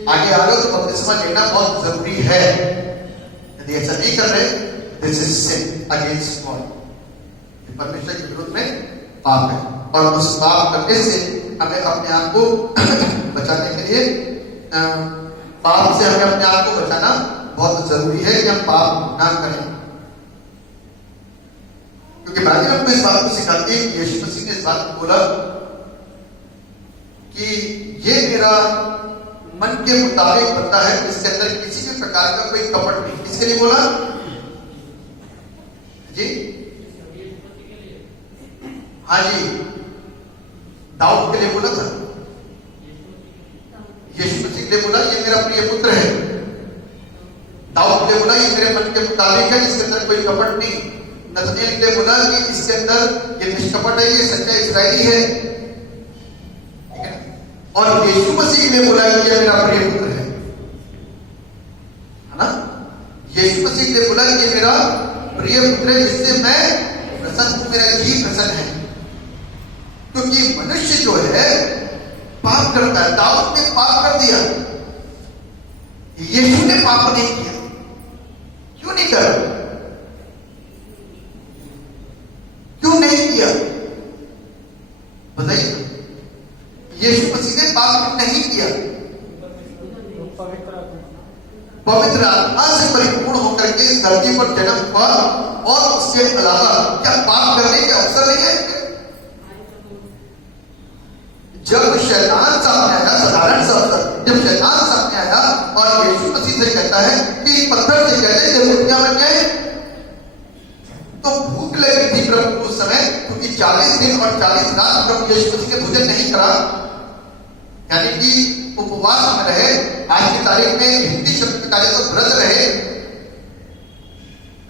आगे आ रहे हो। तो बपतिस्मा लेना बहुत जरूरी है। यदि ऐसा नहीं कर रहे, this is sin against God, परमेश्वर के विरुद्ध में पाप है, और उस पाप करने से हमें अपने आप को बचाने के लिए, पाप से हमें अपने आप को बचाना बहुत जरूरी है कि हम पाप ना करें। क्योंकि बाइबल हमको इस बात को सिखाती है कि यीशु मसीह ने इस बात को बोला कि ये मेरा मन के मुताबिक बनता है, इसके अंदर किसी भी प्रकार का कोई कपट नहीं। किसके लिए बोला जी? हाँ जी, दाऊद के लिए बोला था, यीशु मसीह के लिए बोला ये मेरा प्रिय पुत्र है। दाऊद के लिए बोला ये मेरे मन के मुताबिक है, इसके अंदर कोई कपट नहीं। नतनेल के लिए बोला कि इसके अंदर ये निष्कपट है, ये सच्चा इस्राएली है। और यीशु मसीह के लिए बोला कि ये मेरा प्रिय पुत्र है ना? यीशु मसीह के लिए बोला कि ये मेरा प्रिय पुत्र है जिससे मैं प्रसन्न हूं, मेरा जी प्रसन्न है। क्योंकि मनुष्य जो है पाप करता है। दाऊद ने पाप कर दिया, यीशु ने पाप नहीं किया। क्यों नहीं कर? क्यों नहीं किया? बताइए। यीशु मसीह ने पाप नहीं किया। पवित्र आत्मा से परिपूर्ण होकर के इस धरती पर जन्म हुआ, और उसके अलावा क्या पाप करने के अवसर नहीं है? जब शैतान सामने आया, साधारण सा अवसर, जब शैतान सामने आया और यीशु मसीह से कहता है कि पत्थर से कहते थे रोटियां बन जाए, तो भूख लगी थी प्रभु को उस समय, क्योंकि 40 दिन और 40 रात प्रभु यीशु मसीह ने भोजन नहीं करा, यानी कि उपवास में रहे। आज की तारीख में हिंदी शब्द निकाले तो व्रत रहे।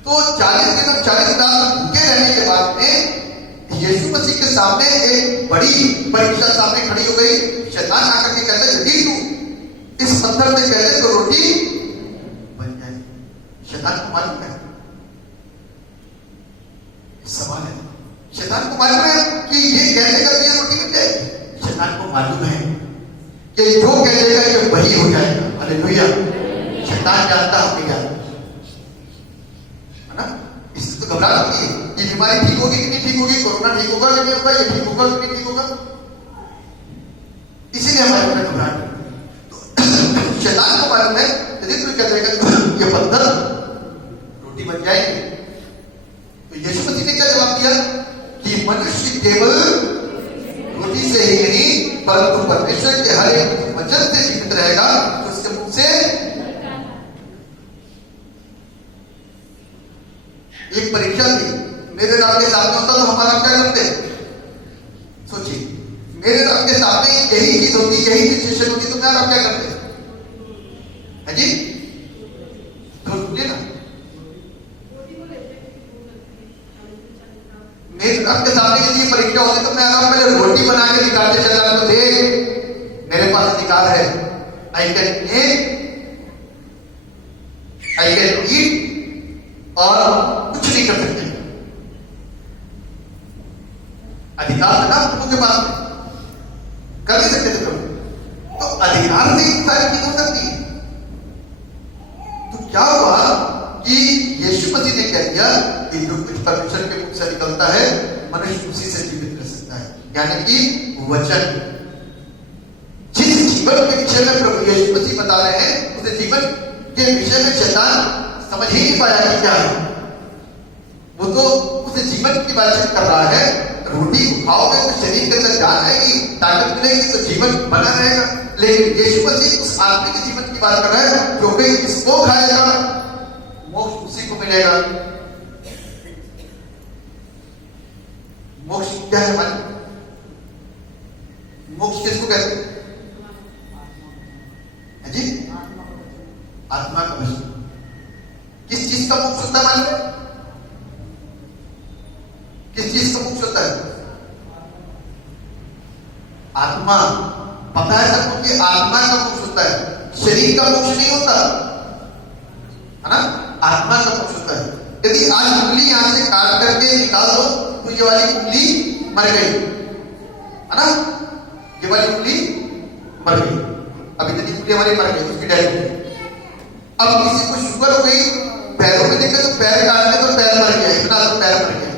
तो 40 दिन और 40 रात भूखे रहने के बाद में यीशु मसीह के सामने एक बड़ी परीक्षा सामने खड़ी हो गई। शैतान आकर के कहता है यदि तू इस पत्थर से कह दे तो रोटी बन जाए। शैतान को मालूम है, सवाल है, शैतान को मालूम है कि ये कहने का ये रोटी बन जाएगी। शैतान को मालूम है कि जो कह देगा कि वही हो जाएगा। हालेलुया। शैतान जानता है क्या, है ना? इससे तो घबराहट होती है कि बीमारी ठीक होगी कि नहीं ठीक होगी, कोरोना ठीक होगा कि नहीं होगा, ये ठीक होगा कि नहीं ठीक होगा, इसीलिए हमारे अंदर घबराहट है। तो शैतान को मालूम है यदि तू कह देगा ये पत्थर रोटी बन जाएगी, तो यीशु मसीह ने क्या जवाब दिया कि मनुष्य केवल रोटी से ही नहीं परंतु परमेश्वर के हर एक वचन से जीवित रहेगा, तो उसके मुख से। एक परीक्षा थी, मेरे रब के सामने होता तो हमारा क्या करते? सोचिए, मेरे रब के सामने यही चीज होती, यही सिचुएशन होती, तो मेरा रब क्या करते है जी? तो बोलिए ना, मेरे रब के सामने यदि परीक्षा होती तो मेरा रब पहले रोटी बना के निकालते चला तो देख मेरे पास अधिकार है, I can take, I can eat, और कुछ नहीं कर सकते। अधिकार था ना प्रभु के पास में, कर नहीं सकते थे प्रभु। तो अधिकार से ही सारी चीज हो सकती है। तो क्या हुआ कि यीशु मसीह ने कह दिया कि जो कुछ परमेश्वर के मुख से निकलता है मनुष्य उसी से जीवित रह सकता है, यानी कि वचन। जिस जीवन के विषय में प्रभु यीशु मसीह बता रहे हैं, उस जीवन के विषय में शैतान समझ ही नहीं पाया कि क्या है। वो तो उस जीवन की बातचीत कर रहा है, रोटी खाओगे तो शरीर के अंदर जान आएगी, ताकत मिलेगी, तो जीवन बना रहेगा। लेकिन यीशु मसीह उस आत्मिक जीवन की बात कर रहा है, जो कोई इसको खाएगा मोक्ष उसी को मिलेगा। मोक्ष क्या है हमारे? मोक्ष किसको कहते हैं जी? आत्मा का मोक्ष। किस चीज का मोक्ष होता है मालूम? किस चीज का मोक्ष होता है? आत्मा। पता है सबको कि आत्मा का मोक्ष होता है, शरीर का मोक्ष नहीं होता, है ना? आत्मा का मोक्ष होता है। यदि आज उंगली यहां से काट करके निकाल दो तो ये वाली उंगली मर गई, है ना? ये वाली उंगली मर गई। अभी यदि उंगली हमारी मर गई, उसकी डेथ हो गई। अब किसी को शुगर हो गई, पैरों में देखे तो पैर काट ले तो पैर मर गया, इतना तो पैर मर गया।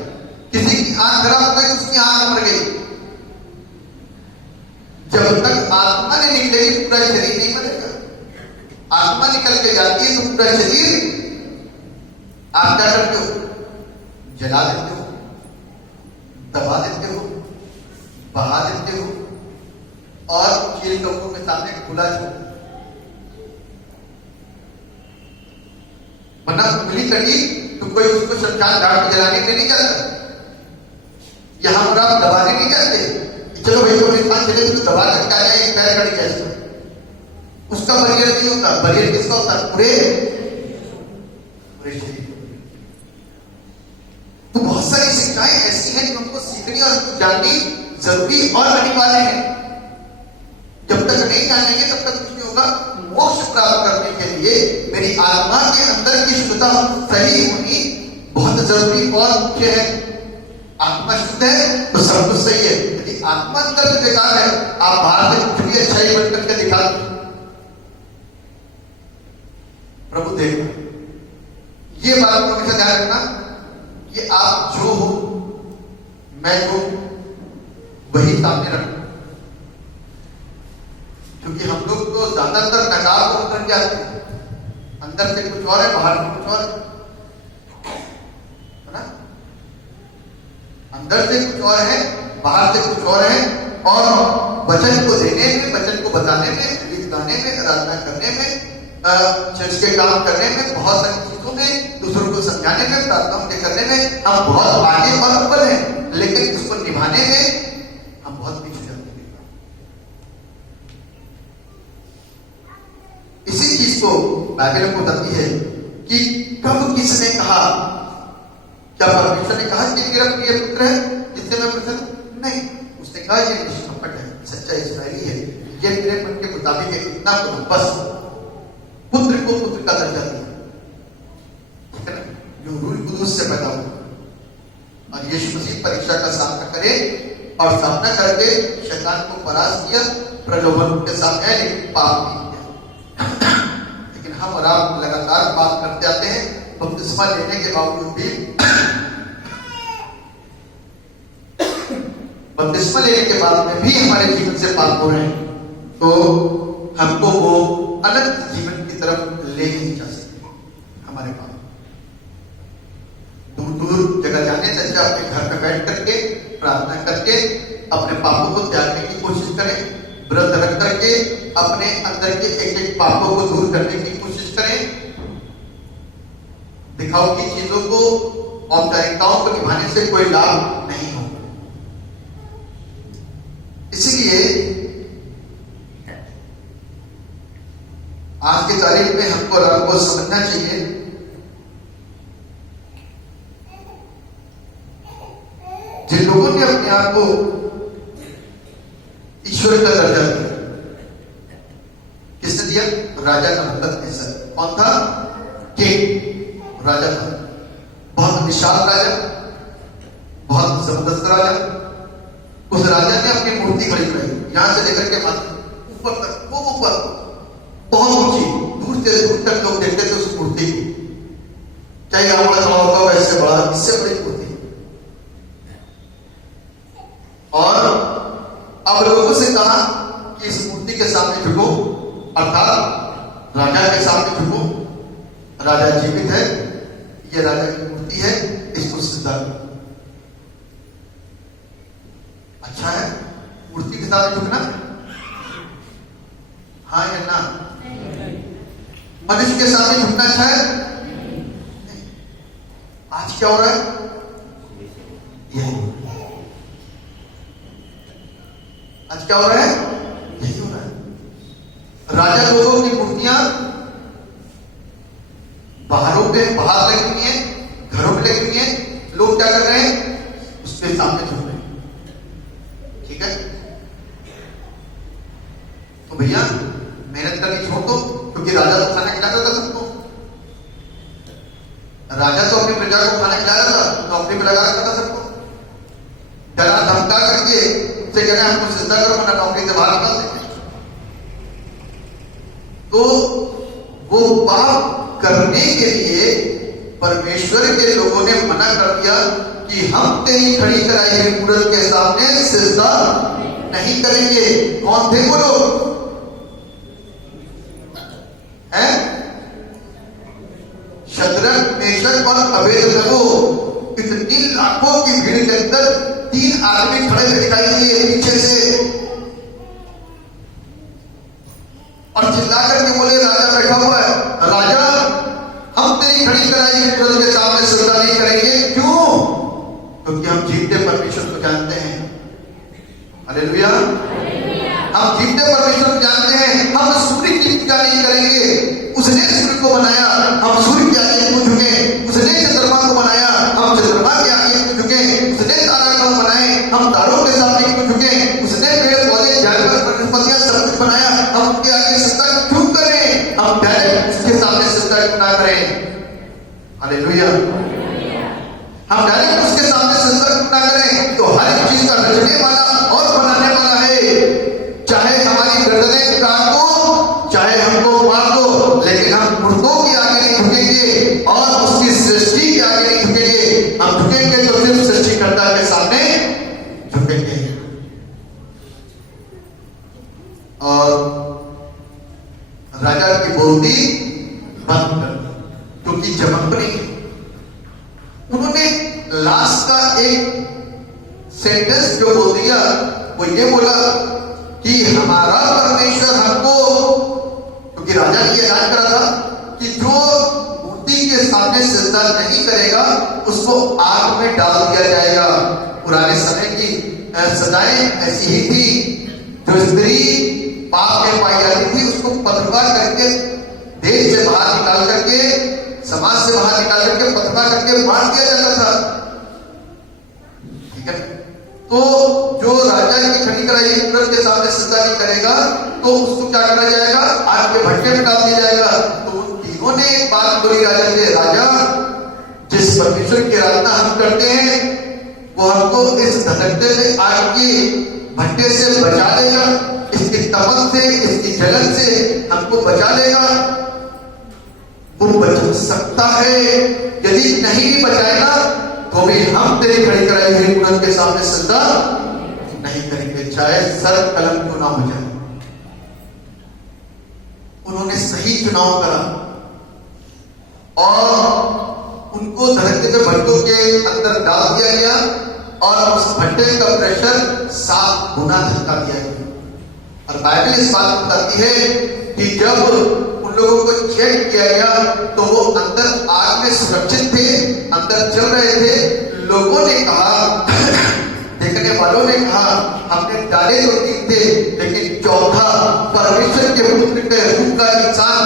किसी की आंख खराब हो गई तो उसकी आंख मर गई। जब तक आत्मा नहीं निकलेगी पूरा शरीर नहीं मरेगा। आत्मा निकल के जाती है तो पूरा शरीर आप क्या करते हो? जला देते हो, दबा देते हो, बहा देते हो, और चील कौओं के सामने खुला छोड़। वरना उंगली कटी तो कोई उसको शमशान घाट में जलाने के लिए नहीं जाता, यहां पर आप दबाने नहीं जाते। चलो भाई कोई इंसान चले तो दबा करके आ जाए, पैर कट गया इसका, उसका बरियर नहीं होता। बरियर किसका होता है? पूरे शरीर। तो बहुत सारी शिक्षाएं ऐसी हैं जो हमको सीखनी और हमको जाननी जरूरी और अनिवार्य है। जब तक नहीं जानेंगे तब तक कुछ नहीं होगा। मोक्ष प्राप्त करने के लिए मेरी आत्मा के अंदर की शुद्धता सही होनी बहुत जरूरी और मुख्य है। आत्मा शुद्ध है तो सब कुछ सही है। यदि आत्मा अंदर से बेकार है, आप बाहर से कुछ भी अच्छाई बन करके दिखा दो, प्रभु देखो ये बात को हमेशा ध्यान रखना कि आप जो हो, मैं जो वही सामने रखना, क्योंकि हम लोग तो ज्यादातर नकाब को उतर जाते हैं, अंदर से कुछ और है, बाहर से कुछ और है ना, अंदर से कुछ और है, बाहर से कुछ और है। और वचन को देने में, वचन को बताने में, गीत गाने में, आराधना करने में, चर्च के काम करने में, बहुत सारी चीजों में, दूसरों को समझाने में, प्रार्थनाओं के करने में हम बहुत आगे और अव्वल हैं, लेकिन उसको निभाने में हम बहुत पीछे जाते हैं। इसी चीज को बाइबल को बताती है कि कब किसने कहा, क्या परमेश्वर ने कहा कि मेरा प्रिय पुत्र है जिससे मैं प्रसन्न हूं? नहीं, उसने कहा ये निष्कपट है, सच्चा इस्राएली है, ये मेरे मन के मुताबिक है, इतना बस पुत्र को पुत्र का दर्जा दिया, ठीक है ना, जो रूह कुदूस से पैदा हुआ और यीशु मसीह परीक्षा का सामना करे और सामना करके शैतान को परास्त किया, प्रलोभन के साथ है लेकिन पाप नहीं किया। लेकिन हम और आप लगातार पाप करते आते हैं, बपतिस्मा लेने के बावजूद भी, बपतिस्मा लेने के बाद में भी हमारे जीवन से पाप हो रहे हैं, तो हमको वो अनंत जीवन की तरफ ले नहीं जा सकते। हमारे पाप दूर दूर जगह जाने से अच्छा अपने घर में बैठ करके प्रार्थना करके अपने पापों को त्यागने की कोशिश करें, व्रत रख करके अपने अंदर के एक एक पापों को दूर करने की कोशिश करें। दिखाओ की चीजों को, औपचारिकताओं को निभाने से कोई लाभ नहीं होगा। इसीलिए आज की तारीख में हमको और आपको समझना चाहिए जिन लोगों ने अपने आप को ईश्वर का दर्जा दिया, किसने दिया? राजा नबूकदनेस्सर। कौन था? किंग, राजा था, बहुत विशाल राजा, बहुत जबरदस्त राजा। उस राजा ने अपनी मूर्ति खड़ी कराई, यहां से लेकर के माथे ऊपर तक, वो ऊपर बहुत ऊंची, दूर से दूर तक लोग देखते थे उस मूर्ति को, चाहे यहां बड़ा खड़ा होता होगा, इससे बड़ा, इससे बड़ी मूर्ति। और अब लोगों से कहा कि इस मूर्ति के सामने झुको, अर्थात राजा के सामने झुको, राजा जीवित है, ये राजा की मूर्ति है, इसको सिद्धा करो। अच्छा है मूर्ति के सामने झुकना? हाँ या ना? मनुष्य के सामने झुकना अच्छा है? नहीं। आज क्या हो रहा है? यही आज क्या हो रहा है? यही हो रहा है। राजा लोगों की मूर्तियां बाहरों पे, बाहर लगी हुई है, घरों पे लगी हुई है, लोग क्या कर रहे हैं? उसके सामने झुक रहे हैं, ठीक है? तो भैया मेहनत करनी छोड़ दो, क्योंकि राजा तो खाना खिलाता था सबको, राजा तो अपनी प्रजा को खाना खिलाता था, नौकरी पे लगा रखा था सबको, डरा धमका करके से कहना हमको सिद्धा करो वरना नौकरी से बाहर निकाल देंगे। तो वो पाप करने के लिए परमेश्वर के लोगों ने मना कर दिया कि हम तेरी खड़ी कराई हुई मूरत के सामने सिजदा नहीं करेंगे। कौन थे वो लोग? हैं? शद्रक, मेशक और अबेदनगो, इतनी लाखों की भीड़ के अंदर 3 आदमी खड़े हुए दिखाई दिए पीछे से और चिल्ला करके बोले, राजा बैठा हुआ है, राजा हम तेरी खड़ी कराई हुई मूरत के सामने सिजदा नहीं करेंगे। क्यों? क्योंकि हम जीवते परमेश्वर को जानते हैं। हालेलुया। हम जीवते परमेश्वर को जानते हैं। हम सूर्य की पूजा नहीं करेंगे, उसने सूर्य को बनाया, हम सूर्य के आगे क्यों झुके? उसने चंद्रमा को बनाया, हम चंद्रमा के आगे क्यों झुके? उसने तारा को बनाए, हम तारों के सामने क्यों झुके? उसने पेड़ पौधे, जानवर, वनस्पतियां सब कुछ बनाया, हम उनके आगे सिजदा क्यों करें? हम डायरेक्ट उसके सामने सिजदा क्यों ना करें? हालेलुया। हम डायरेक्ट उसके सामने सिजदा क्यों ना करें? तो हर एक चीज का रचने वाला और बनाने वाला है, चाहे हमारी गर्दनें काट दो, चाहे हमको मार दो, लेकिन हम मुर्दों के आगे नहीं झुकेंगे और उसकी लास्ट का एक सेंटेंस जो बोल दिया वो ये बोला कि हमारा परमेश्वर हमको, क्योंकि राजा ने ये ऐलान करा था कि जो मूर्ति के सामने सजदा नहीं करेगा उसको आग में डाल दिया जाएगा। पुराने समय की सजाएं ऐसी ही थी। जो स्त्री पाप में पाई जाती थी उसको पथरवा करके देश से बाहर निकाल करके, समाज से बाहर निकाल करके पथरवा करके मार दिया जाता था। ठीक है, तो जो राजा की खड़ी कराई पुत्र के सामने सजदा नहीं करेगा तो उसको क्या करा जाएगा, आग के भट्टे में डाल दिया जाएगा। तो उन तीनों ने एक बात बोली राजा से, राजा जिस परमेश्वर की आराधना हम करते हैं वो हमको इस धधकते हुए आग के भट्टे से बचा लेगा, इसकी तपन से, इसकी जलन से हमको बचा लेगा। वो बचा सकता है, यदि नहीं भी बचाएगा तो भी हम तेरी खड़ी कराई हुई मूरत के सामने सजदा नहीं करेंगे, चाहे सर कलम क्यों ना हो जाए। उन्होंने सही चुनाव करा और उनको धरती में भट्टों के अंदर डाल दिया गया और उस भट्टे का प्रेशर 7 गुना धक्का दिया गया। और बाइबल इस बात को बताती है कि जब उन लोगों को चेक किया गया तो वो अंदर आग में सुरक्षित थे, अंदर चल रहे थे। लोगों ने कहा, देखने वालों ने कहा, हमने डाले तो ठीक थे लेकिन चौथा परमेश्वर के पुत्र के रूप का इंसान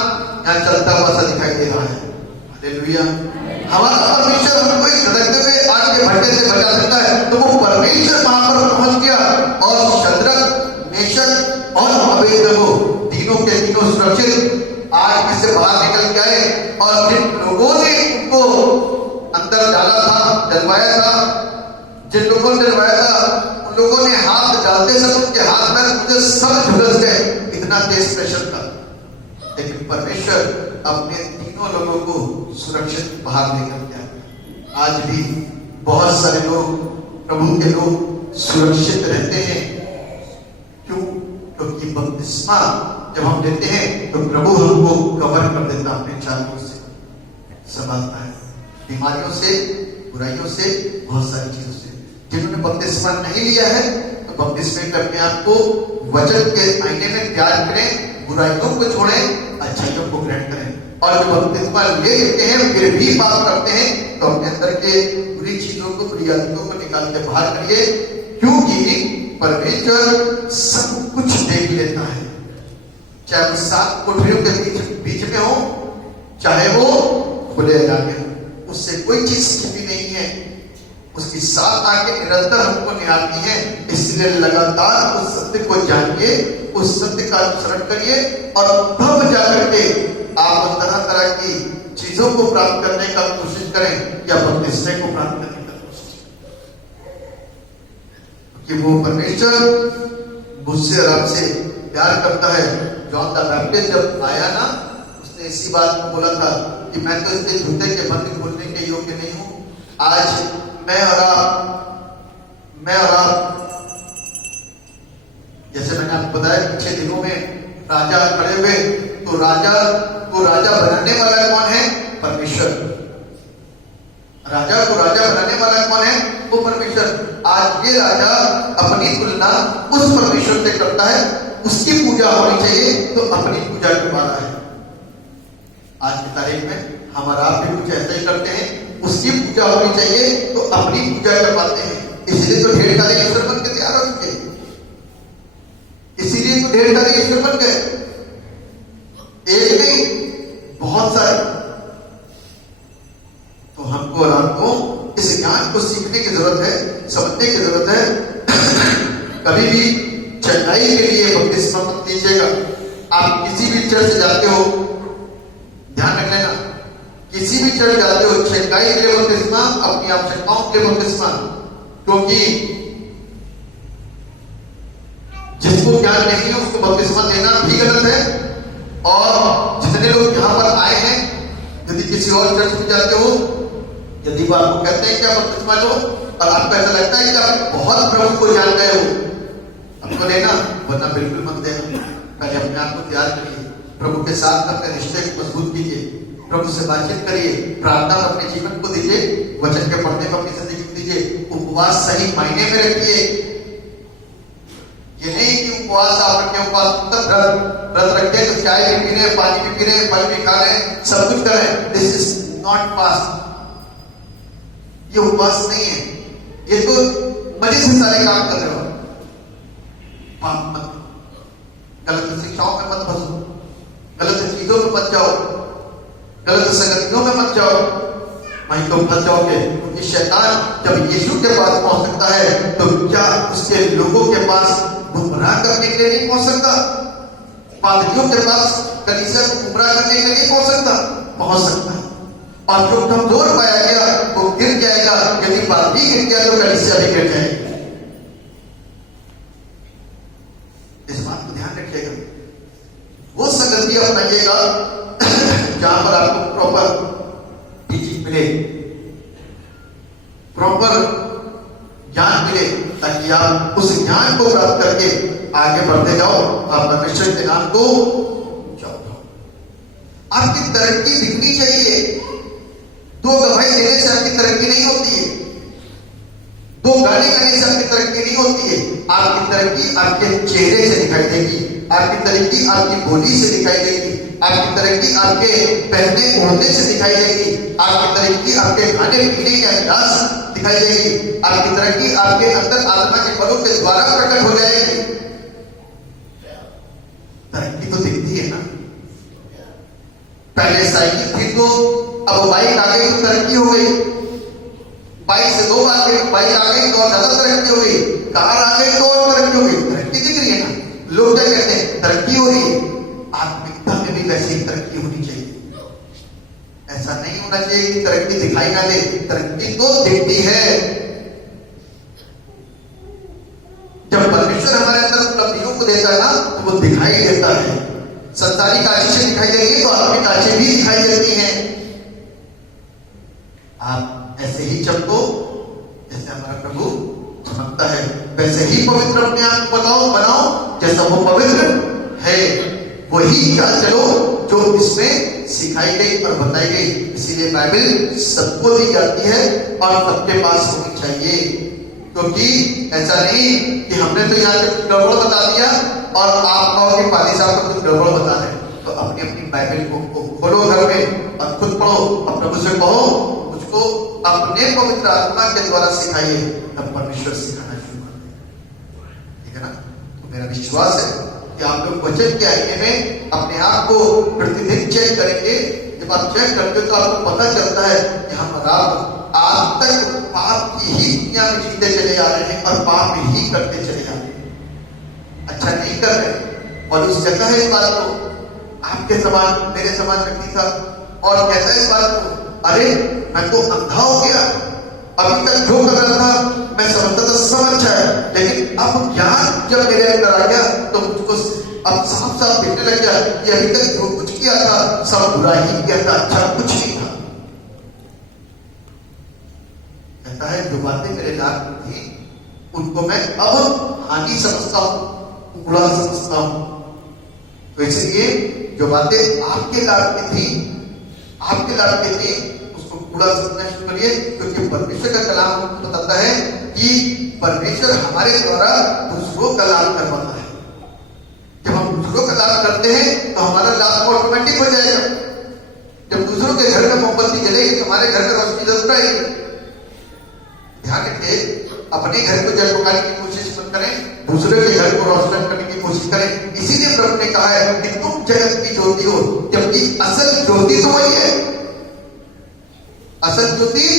यहाँ चलता हुआ सा दिखाई दे रहा है। हालेलुया। हमारा परमेश्वर हमको इस धड़कते हुए आग के भट्टे से बचा सकता है। तो वो परमेश्वर वहां पर पहुंच गया और शद्रक, मेशक और अबेदनगो तीनों के तीनों सुरक्षित आग में से बाहर निकल के आए। और जिन लोगों ने उनको अंदर डाला था, डलवाया था, जिन लोगों ने डलवाया था उन लोगों ने हाथ डालते समय उनके हाथ में मुझे सब झुलस गए, इतना तेज प्रेशर था। लेकिन परमेश्वर अपने तीनों लोगों को सुरक्षित बाहर लेकर के आया। आज भी बहुत सारे लोग, प्रभु के लोग सुरक्षित रहते हैं। क्यों? क्योंकि बपतिस्मा जब हम लेते हैं तो प्रभु हमको कवर कर देता, अपने चारों से संभालता है, बीमारियों से, बुराइयों से, बहुत सारी चीजों से। जिन्होंने बपतिस्मा नहीं लिया है तो बपतिस्मे करके आपको वचन के आईने में प्यार करें, बुराइयों को छोड़ें, अच्छाइयों को ग्रहण करें। और जो बपतिस्मा ले लेते हैं फिर भी पाप करते हैं तो अपने अंदर के बुरी चीजों को, बुरी आदतों को निकाल के बाहर करिए, क्योंकि परमेश्वर सब कुछ देख लेता है। चाहे वो 7 कोठरियों के बीच में हो, चाहे वो खुले जाके हो, उससे कोई चीज छिपी नहीं है। उसकी 7 आंखें निरंतर हमको निहारती हैं। इसलिए लगातार उस सत्य को जानिए, उस सत्य का अनुसरण करिए और तब जाकर के आप तरह तरह की चीजों को प्राप्त करने का कोशिश करें या बपतिस्मे को प्राप्त करने का कोशिश करें। कि वो परमेश्वर मुझसे और आपसे प्यार करता है। जॉन द बैप्टिस्ट जब आया ना, उसने इसी बात को बोला था कि मैं तो इसके जूते के बंद खोलने के योग्य नहीं हूं। आज मैं और आप जैसे मैंने आपको बताया पिछले दिनों में राजा खड़े हुए, तो राजा को राजा बनाने वाला कौन है? परमेश्वर। राजा को राजा बनाने वाला कौन है? वो परमेश्वर। आज ये राजा अपनी तुलना उस परमेश्वर से करता है, उसकी पूजा होनी चाहिए तो अपनी पूजा करवा रहा है। आज की तारीख में हमारा आप भी कुछ ऐसा ही करते हैं, उसकी पूजा होनी चाहिए तो अपनी पूजा करवाते हैं। इसलिए तो ढेर सारे ईश्वर बन के तैयार हो चुके, इसीलिए तो ढेर सारे ईश्वर बन गए, एक नहीं बहुत सारे। तो हमको और आपको इस ज्ञान को सीखने की जरूरत है, समझने की जरूरत है। कभी भी चंगाई के लिए बपतिस्मा मत लीजिएगा। आप किसी भी चर्च जाते हो, ध्यान रख लेना, किसी भी चर्च जाते हो, चंगाई के लिए बपतिस्मा, अपनी आवश्यकताओं के लिए बपतिस्मा। क्योंकि जिसको ज्ञान नहीं है उसको बपतिस्मा देना भी गलत है। और जितने लोग यहाँ पर आए हैं, यदि किसी और चर्च में जाते हो, यदि वो आपको कहते हैं कि आप बपतिस्मा लो और आपको ऐसा लगता है कि आप बहुत प्रभु को जान गए हो, आपको लेना, वरना बिल्कुल मत देना। पहले अपने आप को तैयार करिए, प्रभु के साथ अपने रिश्ते को मजबूत कीजिए, प्रभु से बातचीत करिए, प्रार्थना अपने जीवन को दीजिए, वचन के पढ़ने को अपनी जिंदगी उपवास सही मायने में रखिए। ये नहीं कि उपवास आप रखें, उपवास व्रत रखे तो चाय भी पी रहे, पानी भी पी रहे, फल भी खा रहे, सब कुछ कर रहे। This is not fast. ये उपवास नहीं है, ये तो मजे से सारे काम कर रहे हो। पाप मत, गलत शिक्षाओं में मत फंसो, गलत चीजों में मत जाओ, गलत संगतियों में मत जाओ, वहीं तो फंस जाओगे। क्योंकि शैतान जब यीशु के पास पहुंच सकता है तो क्या उसके लोगों के पास गुमराह करने के लिए नहीं पहुंच सकता? पादरियों के पास कलीसिया को गुमराह करने के लिए नहीं पहुंच सकता? पहुंच सकता है। और जो कमजोर पाया गया वो गिर जाएगा, यदि पादरी गिर गया तो कलीसिया भी गिर जाएगी। इस बात को ध्यान रखिएगा। वो संगति अपनाइएगा जहां पर आपको प्रॉपर टीचिंग मिले, प्रॉपर ज्ञान मिले, ताकि आप उस ज्ञान को प्राप्त करके आगे बढ़ते जाओ और परमेश्वर के नाम को जाओ। आपकी तरक्की दिखनी चाहिए। दो गवाही देने से आपकी तरक्की नहीं होती है, दो गाने गाने से आपकी तरक्की नहीं होती है। आपकी तरक्की आपके चेहरे से दिखाई देगी, आपकी तरक्की आपकी बोली से दिखाई देगी, आपकी तरक्की आपके पहनने ओढ़ने से दिखाई देगी, आपकी तरक्की आपके खाने पीने के अंदाज दिखाई देगी, आपकी तरक्की आपके अंदर आत्मा के फलों के द्वारा प्रकट हो जाएगी। तरक्की तो दिखती है ना। पहले साइकिल थी तो अब बाइक आ गई तो तरक्की हो गई, बाइक से दो आ गई, बाइक आ गई तो और ज्यादा तरक्की हो गई, कार आ गई तो और तरक्की हो गई। तरक्की दिख रही है ना। लोग क्या कहते हैं? तरक्की हो रही है। आत्मिकता में भी वैसी ही तरक्की होनी चाहिए। ऐसा नहीं होना चाहिए कि तरक्की दिखाई ना दे। तरक्की तो दिखती है। जब परमेश्वर हमारे अंदर उपलब्धियों को देता है ना तो वो दिखाई देता है। संसारिक आशीषें दिखाई देंगी तो आत्मिक आशीषें भी दिखाई देती हैं। आप ऐसे ही चमको जैसे हमारा प्रभु चमकता है, वैसे ही पवित्र अपने आप बनाओ जैसा वो पवित्र है। वही चाल चलो जो इसमें सिखाई गई और बताई गई। इसीलिए बाइबल सबको दी जाती है और सबके पास होनी चाहिए। क्योंकि ऐसा नहीं कि हमने तो यहाँ से कुछ गड़बड़ बता दिया और आप कहो कि पाली साहब को कुछ गड़बड़ बता रहे। तो अपनी अपनी बाइबल को खोलो घर में और खुद पढ़ो और प्रभु से कहो मुझको अपने पवित्र आत्मा के द्वारा सिखाइए, तब परमेश्वर सिखाना शुरू कर देगा। ठीक है ना। तो मेरा विश्वास है कि आप लोग वचन के आईने में अपने आप को प्रतिदिन चेक करेंगे। जब आप चेक करते हो तो आपको पता चलता है कि हम आज तक पाप की ही दुनिया में जीते चले आ रहे हैं और पाप ही करते चले आ रहे हैं, अच्छा नहीं कर रहे। और उस जगह है इस बात को, आपके समान मेरे समान व्यक्ति था और कहता है इस बात को, अरे मैं तो अंधा हो गया, अभी तक जो कर रहा था मैं समझता था सब अच्छा है, लेकिन अब ज्ञान जब मेरे अंदर आ गया तो मुझको अब साफ साफ दिखने लग गया कि अभी तक जो कुछ किया था सब बुरा ही किया था, अच्छा कुछ नहीं था। कहता है जो बातें मेरे लाभ थी उनको मैं अब हानि समझता हूं, बुरा समझता हूं। तो इसलिए जो बातें आपके लाभ की थी, आपके लाभ की थी, उसको बुरा समझना शुरू करिए। क्योंकि परमेश्वर का कलाम हमको बताता है कि परमेश्वर हमारे द्वारा दूसरों का लाभ करवाता है। जब हम दूसरों का लाभ करते हैं तो हमारा लाभ ऑटोमेटिक हो जाएगा। जब दूसरों के घर में मोमबत्ती जलेगी तो हमारे घर में रोशनी जरूर आएगी। ध्यान रखिए, अपने घर को जगमगाने की कोशिश मत करें, दूसरे के घर को रोशन करने की कोशिश करें। इसीलिए प्रभु ने कहा है कि तुम जगत की ज्योति हो, जबकि असल ज्योति तो वही है, असल ज्योति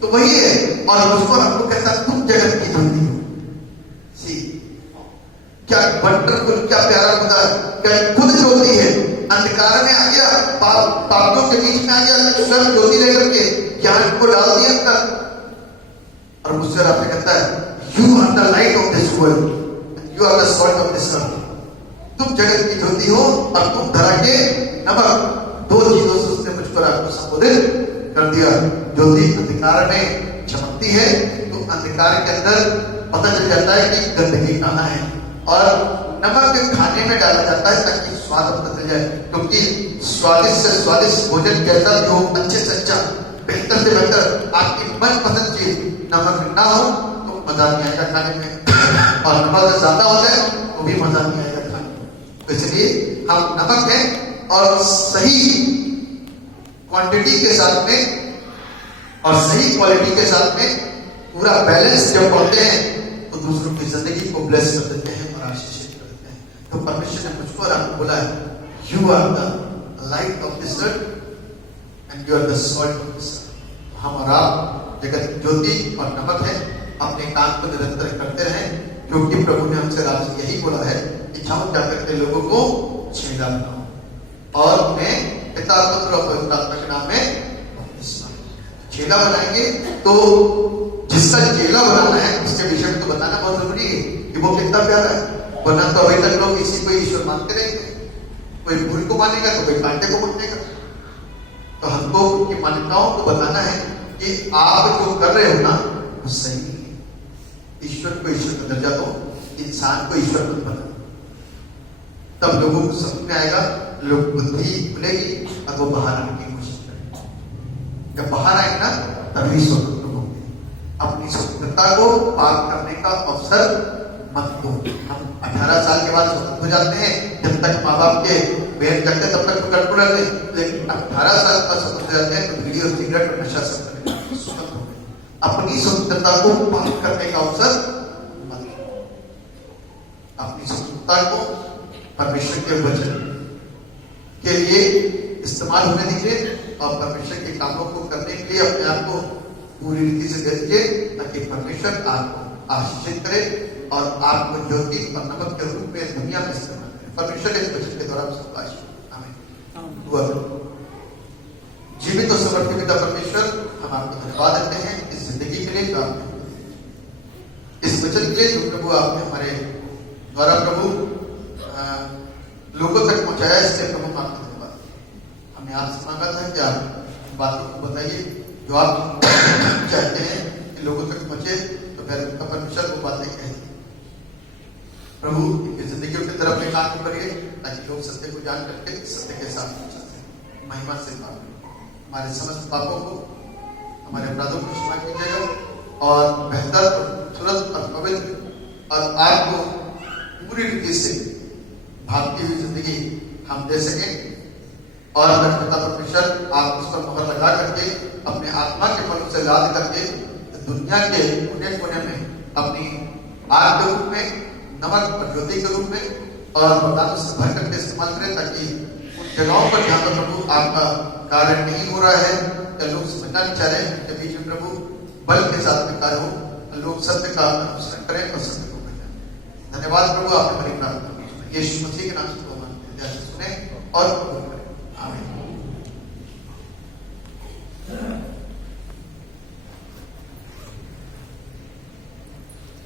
तो वही है। और उसको हमको कहता है तुम जगत की ज्योति हो। क्या वंडरफुल, क्या प्यारा खुदा, क्या खुद ज्योति है। अंधकार में आ गया, पापियों के बीच में आ गया, स्वयं ज्योति लेकर के ज्ञान को डाल दिया अंदर। और मुझसे आपसे कहता है you are the light of this world, you are the salt of this earth. तुम जगत की ज्योति हो और तुम धरा के नमक। दो चीजों से उसने मुझ पर आपको संबोधित कर दिया। ज्योति अंधकार में चमकती है तो अंधकार के अंदर पता चल जाता है कि गंदगी कहाँ है, और नमक खाने में डाला जाता है ताकि स्वाद पता चल जाए। क्योंकि स्वादिष्ट से स्वादिष्ट भोजन कैसा भी हो, अच्छे से अच्छा, बेहतर से बेहतर आपकी मनपसंद चीज नमक नमक ना हो तो मजा नहीं आएगा खाने में, और नमक ज्यादा हो जाए तो भी मजा नहीं आएगा खाने में। तो इसलिए हम नमक है और सही क्वांटिटी के साथ में और सही क्वालिटी के साथ में पूरा बैलेंस जब होते हैं तो दूसरों की जिंदगी को ब्लेस कर देते हैं और आशीषित कर देते हैं। तो परमेश्वर ने मुझको और आपको बोला है, you are the light of this earth and you are the salt of this earth. हम और आप जगत की ज्योति और नमक है, अपने काम को निरंतर करते रहें, क्योंकि प्रभु ने हमसे राज यही बोला है कि जाओ जाकर के लोगों को चेला बनाओ और उन्हें पिता पुत्र और पवित्र आत्मा के नाम में चेला बनाएंगे। तो जिसका चेला बनाना है उसके विषय में तो बताना बहुत जरूरी है कि वो कितना प्यारा है, वरना तो अभी तक लोग इसी को ईश्वर मानते रहेंगे। कोई फूल को मानेगा तो कोई कांटे को मानेगा। तो हमको उनकी मान्यताओं को बताना है कि आप जो कर रहे हो ना वो सही है। ईश्वर को ईश्वर का दर्जा दो, इंसान को ईश्वर मत बना, तब लोगों को समझ में आएगा, लोग बुद्धि खुलेगी और वो बाहर आने की कोशिश करेंगे। जब बाहर आएंगे ना तभी स्वतंत्र होंगे। अपनी स्वतंत्रता को पार करने का अवसर मत दो। हम 18 साल के बाद स्वतंत्र हो जाते हैं, जब तक माँ बाप के बेर जगते तब तक कटपुर रहते हैं, लेकिन 18 साल बाद स्वतंत्र हो जाते हैं तो बीड़ी और सिगरेट और नशा सब स्वतंत्र हो गए। अपनी स्वतंत्रता को पार करने का अवसर मत दो। अपनी स्वतंत्रता को परमेश्वर के वचन के लिए इस्तेमाल होने दीजिए और परमेश्वर के कामों को करने के लिए अपने आप को पूरी रीति से दे दीजिए, ताकि परमेश्वर आपको आशीषित करे और आपको ज्योति और नमक के रूप में दुनिया में इस्तेमाल करे। परमेश्वर के इस वचन के द्वारा सबका आशीर्वाद। आमीन। दुआ करो। जीवित और समर्पित पिता परमेश्वर, हम आपको धन्यवाद देते हैं इस जिंदगी के लिए, इस वचन के लिए जो प्रभु आपने हमारे द्वारा प्रभु लोगों तक पहुंचाया, इससे प्रभु आपका धन्यवाद। हमने आपसे मांगा था कि आप बातों को बताइए जो आप चाहते हैं कि लोगों तक पहुंचे, तो फिर परमेश्वर को बातें कहें। प्रभु इनकी जिंदगियों की तरफ में काम करिए, ताकि लोग सत्य को जान करके सत्य के साथ चल सकें। महिमा से काम हमारे समस्त पापों को, हमारे अपराधों को क्षमा कीजिएगा और बेहतर तुरंत और पवित्र और आपको पूरी रीति से भागती हुई जिंदगी हम दे सकें। और पिता परमेश्वर आप उस पर मोहर लगा करके अपने आत्मा के फलों से लाद करके दुनिया के कोने कोने में अपनी आग के रूप में, नमक और ज्योति के रूप में और वरदानों से भर करके इस्तेमाल करें, ताकि उन जगहों पर जहाँ पर प्रभु आपका कार्य नहीं हो रहा है या लोग समझना नहीं चाह रहे हैं, उनके बीच में प्रभु बल के साथ में कार्य हो, लोग सत्य का अनुसरण करें और सत्य को करें। धन्यवाद प्रभु, आपने हमारी प्रार्थना यीशु मसीह के नाम से सुने और